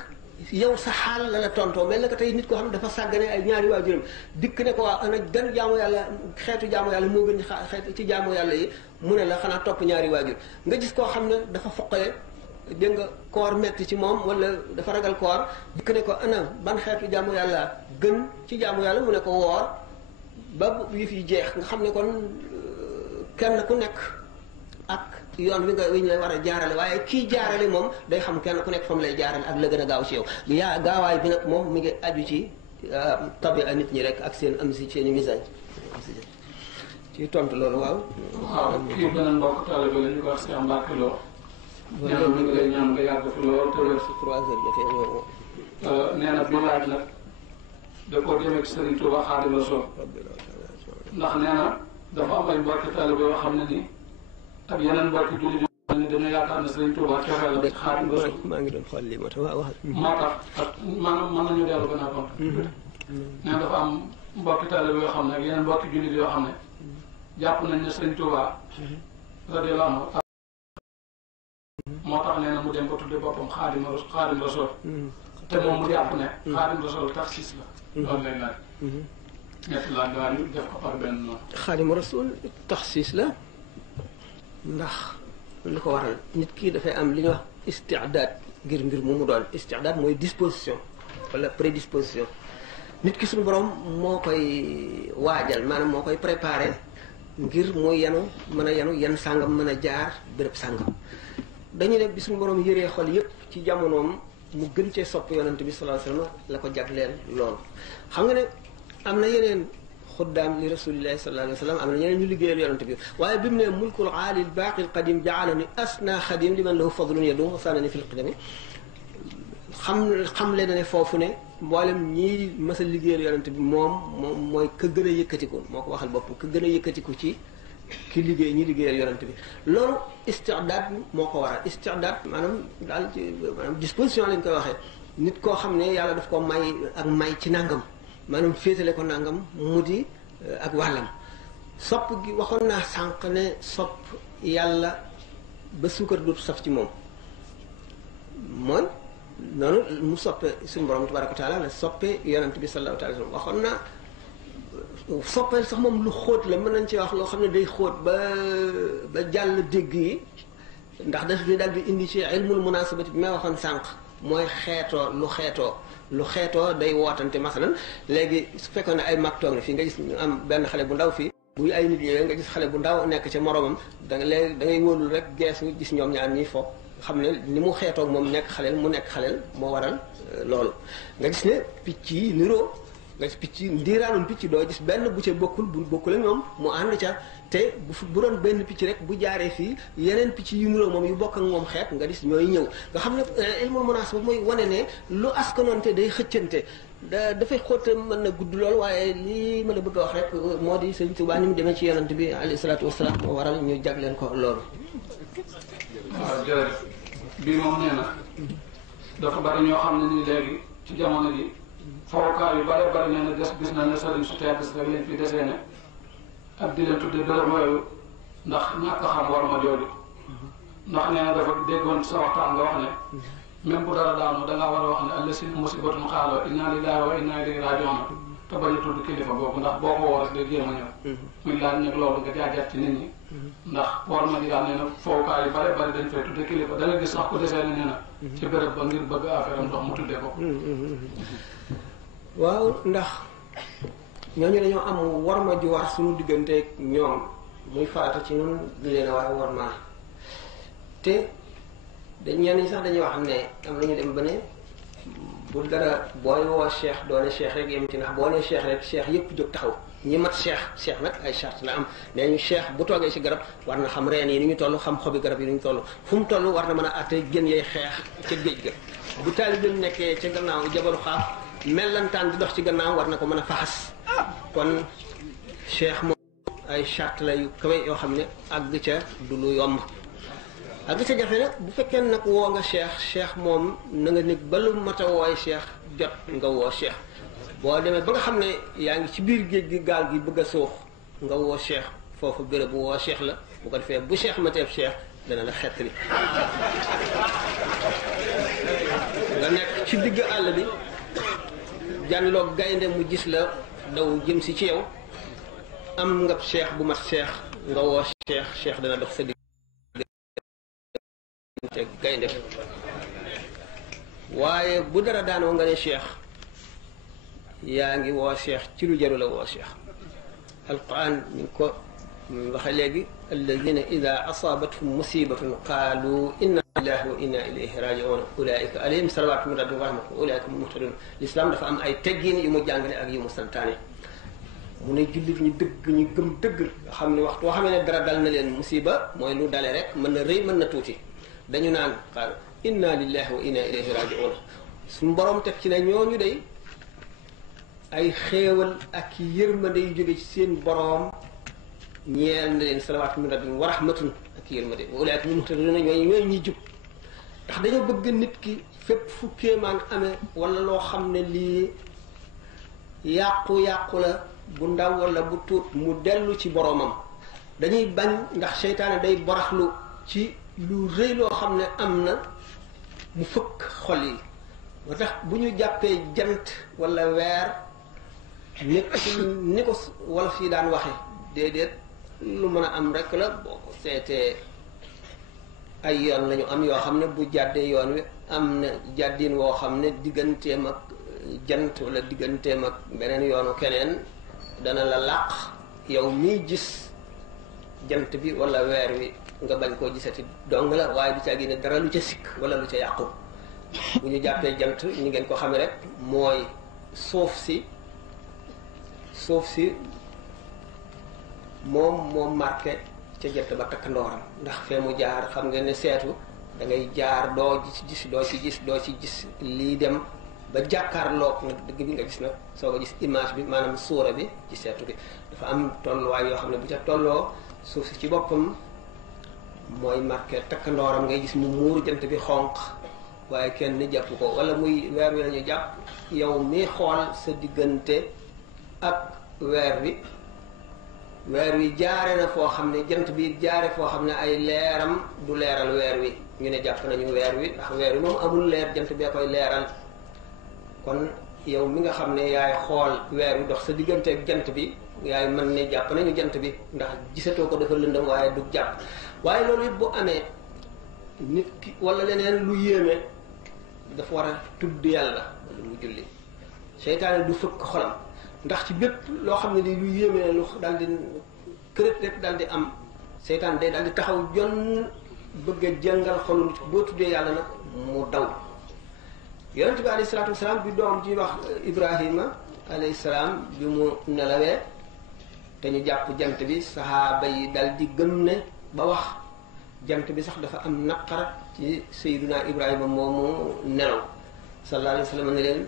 yow sa xaal la la tontoo mel na ko tey nit koo xam ne dafa sàggane ay ñaari waajuram dikk ne ko waa ana gan jaamu yàlla xeetu jaamu yàlla moo gën xeetu ci jaamu yàlla yi mu ne la xanaa topp ñaari waajur nga gis koo xam ne dafa foqale dégg nga koor metti ci moom wala dafa ragal koor dikk ne ko ana ban xeetu jaamu yàlla gën ci jaamu yàlla mu ne ko woor ba yëf yi jeex nga xam ne kon kenn ku nekk ak yoon wi ñu lay war a jaarale waaye kii jaarale moom day xam kenn ku nekk fa mu lay jaarale ak la gën a gaaw ci yow yaa gaawaay bi nag moom mi ngi aju ci tabi a nit ñi rek ak seen am si seen i misage ci tontu loolu waaw. waaw kii beneen mbokk taalibe la ñu ko wax si Mbacke Lo. ñaan mi ngi lay ñaan nga yàgg fi lool te wér. 3 heures jotee ñëw. nee na bi laaj nag da koo jëmee ci Serigne Touba Xaadimu Rasuul ndax nee na dafa am ay mbokki taalibe yoo xam ne ni ak yeneen mbokki jullit yoo xam ne dañoo yaakaar ne Serigne Touba cofee la ci Xaadimu Rasuul. maa ngi doon xool lii moo tax waaw wax. moo tax ak maanaam mën nañu dellu gën a tontu. nee na dafa am mbokki taalibe yoo xam ne ak yeneen mbokki jullit yoo xam ne jàpp nañ ne Serigne Touba radiyallahu anhu moo tax nee na mu dem ba tudde boppam Xaadimu Rasuul te moom mu jàpp ne Xaadimu Rasuul taxsiis la loolu lay laaj ñetti laaj daal ñu def ko par benn noonu Xaadimu Rasuul taxsiis la ndax li ko waral nit kii dafay am li ñuy wax istidaad ngir mbir mu doon istidaad mooy disposition wala prédisposition nit ki suñu borom moo koy waajal maanaam moo koy préparé ngir mu yenu mën a yenu yenn sàngam mën a jaar béréb sàngam dañu ne bi suñu borom yëree xol yépp ci jamonoom mu gën cee sopp yonante bi sallallahu alayhi wasallam la ko jagleel loolu xam nga ne am na yeneen xuddaam li rasulillahi sallallahu alayhi wasallam am na ñeneen ñu liggéeyal yonante bi waaye bi mu ne mulkul aali baaqi alqadim jaalani asna xadim liman lahu fadlun yadum wasanani fi lqidami xam leen ne foofu ne mboolem ñii mas a liggéeyal yonante bi moom mooy ka gën a yëkkatiku moo ko waxal boppam ka gën a yëkkatiku ci ki liggéey ñi liggéeyal yonante bi loolu istidaad moo ko waral istidaad maanaam daal ci maanaam disposition lañ koy waxee nit koo xam ne yàlla daf ko may ak may ci nangam maanaam féetale ko nangam mu di ak wàllam sopp gi waxoon naa sànq ne sopp yàlla ba suukar dootu saf ci moom mooy noonu mu soppe suñu borom tabaraka wa taala la soppe yonent bi sallallahu alayhi wa sallam waxoon na soppeel sax moom lu xóot la mën nañ ci wax loo xam ne day xóot ba jàll dégg yi ndax daf ñu daal di indi ci ilmul munasabati bi may waxoon sànq mooy lu xeetoo day wootante masalan léegi su fekkoon ne ay mag toog na fii nga gis ñu am benn xale bu ndaw fii bu ay nit ñëwee nga gis xale bu ndaw nekk ca moromam da ngay wóolul rek geesu gis ñoom ñaar ñiy fo xam ne ni mu xeetoog moom nekk xaleel moo waral loolu nga gis ne picc yi niroo nga gis picc ndiiraanum picc doo gis benn bu ca bokkul ak ñoom mu ànd ca te bu doon benn picc rek bu jaaree fii yeneen picc yu niroo moom yu bokk ak moom xeet nga gis ñooy ñëw nga xam ne ilmul munaasaba mooy wane ne lu askanoonte day xëccante dafay xóot mën na gudd lool waaye lii ma la bëgg a wax rek moo di Sëriñ Tuubaa ni mu demee ci yonent bi alayhi salaatu wasalaam moo waral ñu jagleen ko loolu. waaw jërëjëf bii moom nee na dafa bari ñoo xam ne nii léegi ci jamono ji fowukaay yu bare bari nee na gis na ne sëriñ su tedd si rek leen fi desee ne ak di leen tudde bërëb yooyu ndax ñàkk xam war ma jooju ndax nee na dafa déggoon sa waxtaan nga wax ne même bu dara daanu da ngaa war a wax ne allazina musibatun xaaloo inna lillahi wa inna ilayhi raaji'uun te bañ a tudd kilifa boobu ndax boo ko woo rek day jéem a ñëw muy laaj nag loolu nga jaajaat ci nit ñi ndax war ma ji daal nee na fowukaay yu bare bari dañ fay tudde kilifa da nga gis sax ku desee ne nee na ci béréb ba ngir bëgg affaire am ndox mu tuddee ko waaw ndax ñooñu dañoo am warma ju war suñu digganteeg ñoom muy farata ci ñun di leen a war a warmaa te ñenn ñi sax dañuy wax ne am nañu dem ba ne bu dara booy woo cheikh doone cheikh rek yem ci ndax boo nee cheikh rek cheikh yëpp jóg taxaw ñi mat cheikh nag ay charte la am nee ñu cheikh bu toogee ci garab war na xam reen yi ni ñu toll xam xobi garab yi ni ñu toll fu mu toll war na mën a àtte gën yay xeex ca géej ga bu taalibeem nekkee ca gannaaw jabalu xaaf mellantaan di dox ci gannaaw war na ko mën a faxas kon cheikh moom ay charte la yu kawe yoo xam ne àgg ca du lu yomb àgg ca jafe nag bu fekkee nag woo nga cheikh moom na nga nekk ba lu mat a wooy cheikh jot nga woo cheikh boo demee ba nga xam ne yaa ngi ci biir géej gi gaal gi bëgg a suux nga woo cheikh foofu béréb bu woo cheikh la bu ko defee bu cheikh ma teeb cheikh dana la xettali nga nekk ci digg àll bi jànloog gaynde mu gis la daw jëm si ci yow am nga cheikh bu mat cheikh nga woo cheikh dana dox sa digg te gaynde waaye bu dara daanoo nga ne cheikh yaa ngi woo cheikh ci lu jaru la woo cheikh alquran ñu ngi ko waxe léegi alladina ida asaabathum musibatun qaalu inna lillahi wa inna ilayhi raji'un ulaika alayhim salawatu min rabbihim wa rahmatun ulaika hum muhtadun l'islam dafa am ay teggin yu mu jàngale ak yu mu santaane mu ne jullit ñu dëgg ñu gëm dëgg nga xam ne waxtu boo xamee ne dara dal na leen musiba mooy lu dale rek mën na rëy mën na tuuti dañu naan qaal inna lillahi wa inna ilayhi raji'un suñu borom teg ci ne ñooñu day ay xéewal ak yërmande yu jóge ci seen borom ñeel na leen salawaatu min rabbihim wa rahmatun ak yërmande wa ulaa'ika hum muhtadun ñooy ñuy jub ndax dañoo bëgg nit ki fépp fu kéemaan amee wala loo xam ne lii yàqu-yàqu la bu ndaw wala bu tuut mu dellu ci boromam dañuy bañ ndax seytaane day boraxlu ci lu rëy loo xam ne am na mu fëkk xol yi moo tax bu ñu jàppee jant wala weer ni ko wolof yi daan waxe déedéet lu mën a am rek la boo ko seetee ay yoon lañu am yoo xam ne bu jàddee yoon wi am na jàddin woo xam ne digganteem ak jant wala digganteem ak beneen yoonu keneen dana la làq yow miy gis jant bi wala weer wi nga bañ koo gisati dong la waaye du ca génne dara lu ca sikk wala lu ca yàqu bu ñu jàppee jant ñu ngeen ko xamee rek mooy suuf si moom marqué ca jant ba takk ndooram ndax fee mu jaar xam ngeen ne seetu da ngay jaar doo ci gis lii dem ba jàkkaarloog nag dëgg bi nga gis nag soo ko gis image bi maanaam suura bi ci seetu bi dafa am tolluwaay yoo xam ne bu ca tolloo suuf si ci boppam mooy marqué takk ndooram ngay gis mu muuru jant bi xonq waaye kenn jàpp ko wala muy weer wi lañu jàpp yow mi xool sa diggante ak weer wi weer wi jaare na foo xam ne jant bi jaare foo xam ne ay leeram du leeral weer wi ñu ne jàpp nañu weer wi ndax weer wi moom amul leer jant bee koy leeral kon yow mi nga xam ne yaay xool weer wi dox sa diggante ak jant bi yaay mën ne jàpp nañu jant bi ndax gisatoo ko dafa lëndëm waaye du jàpp waaye loolu it bu amee nit ki wala leneen lu yéeme dafa war a tudd yàlla wala mu julli seytaane du fëkk xolam ndax ci bépp loo xam ne di lu yéeme lu daal di kërët rek daal di am seytaan day daal di taxaw jon bëgg a jàngal xolu nit boo tuddee yàlla nag mu daw yonent bi alayhi salaatu wasalaam bi doom ji wax Ibrahima alayhi salaam bi mu nelawee te ñu jàpp jant bi saxaaba yi dal di gëm ne ba wax jant bi sax dafa am naqar ci sayyiduna Ibrahima moomu nelaw sallallahu alayhi wa sallam ne leen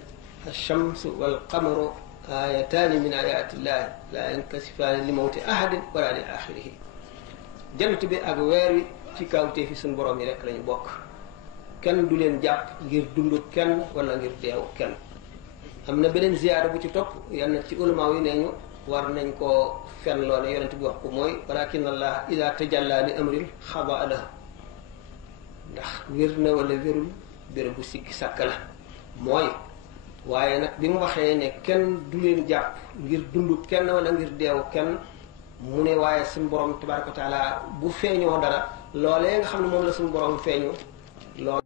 ash-shamsu wal qamaru ayataani min ayatillahi la yankasifaani li mawti ahadin wala li axirihi jant bi ak weer wi ci kawtee fi suñu borom yi rek lañu bokk kenn du leen jàpp ngir dund kenn wala ngir deew kenn am na beneen ziyaara bu ci topp yenn ci ulama yi nee ñu war nañ koo fen loo ne yonent bi wax ko mooy walakin allah ida tajalla li amrin xaba lahu ndax wér na wala wérul béréb bu sikki sàkk la mooy waaye nag bi mu waxee ne kenn du leen jàpp ngir dund kenn wala ngir deew kenn mu ne waaye suñu borom tabaraka wa taala bu feeñoo dara loolee nga xam ne moom la suñu borom feeñu loolu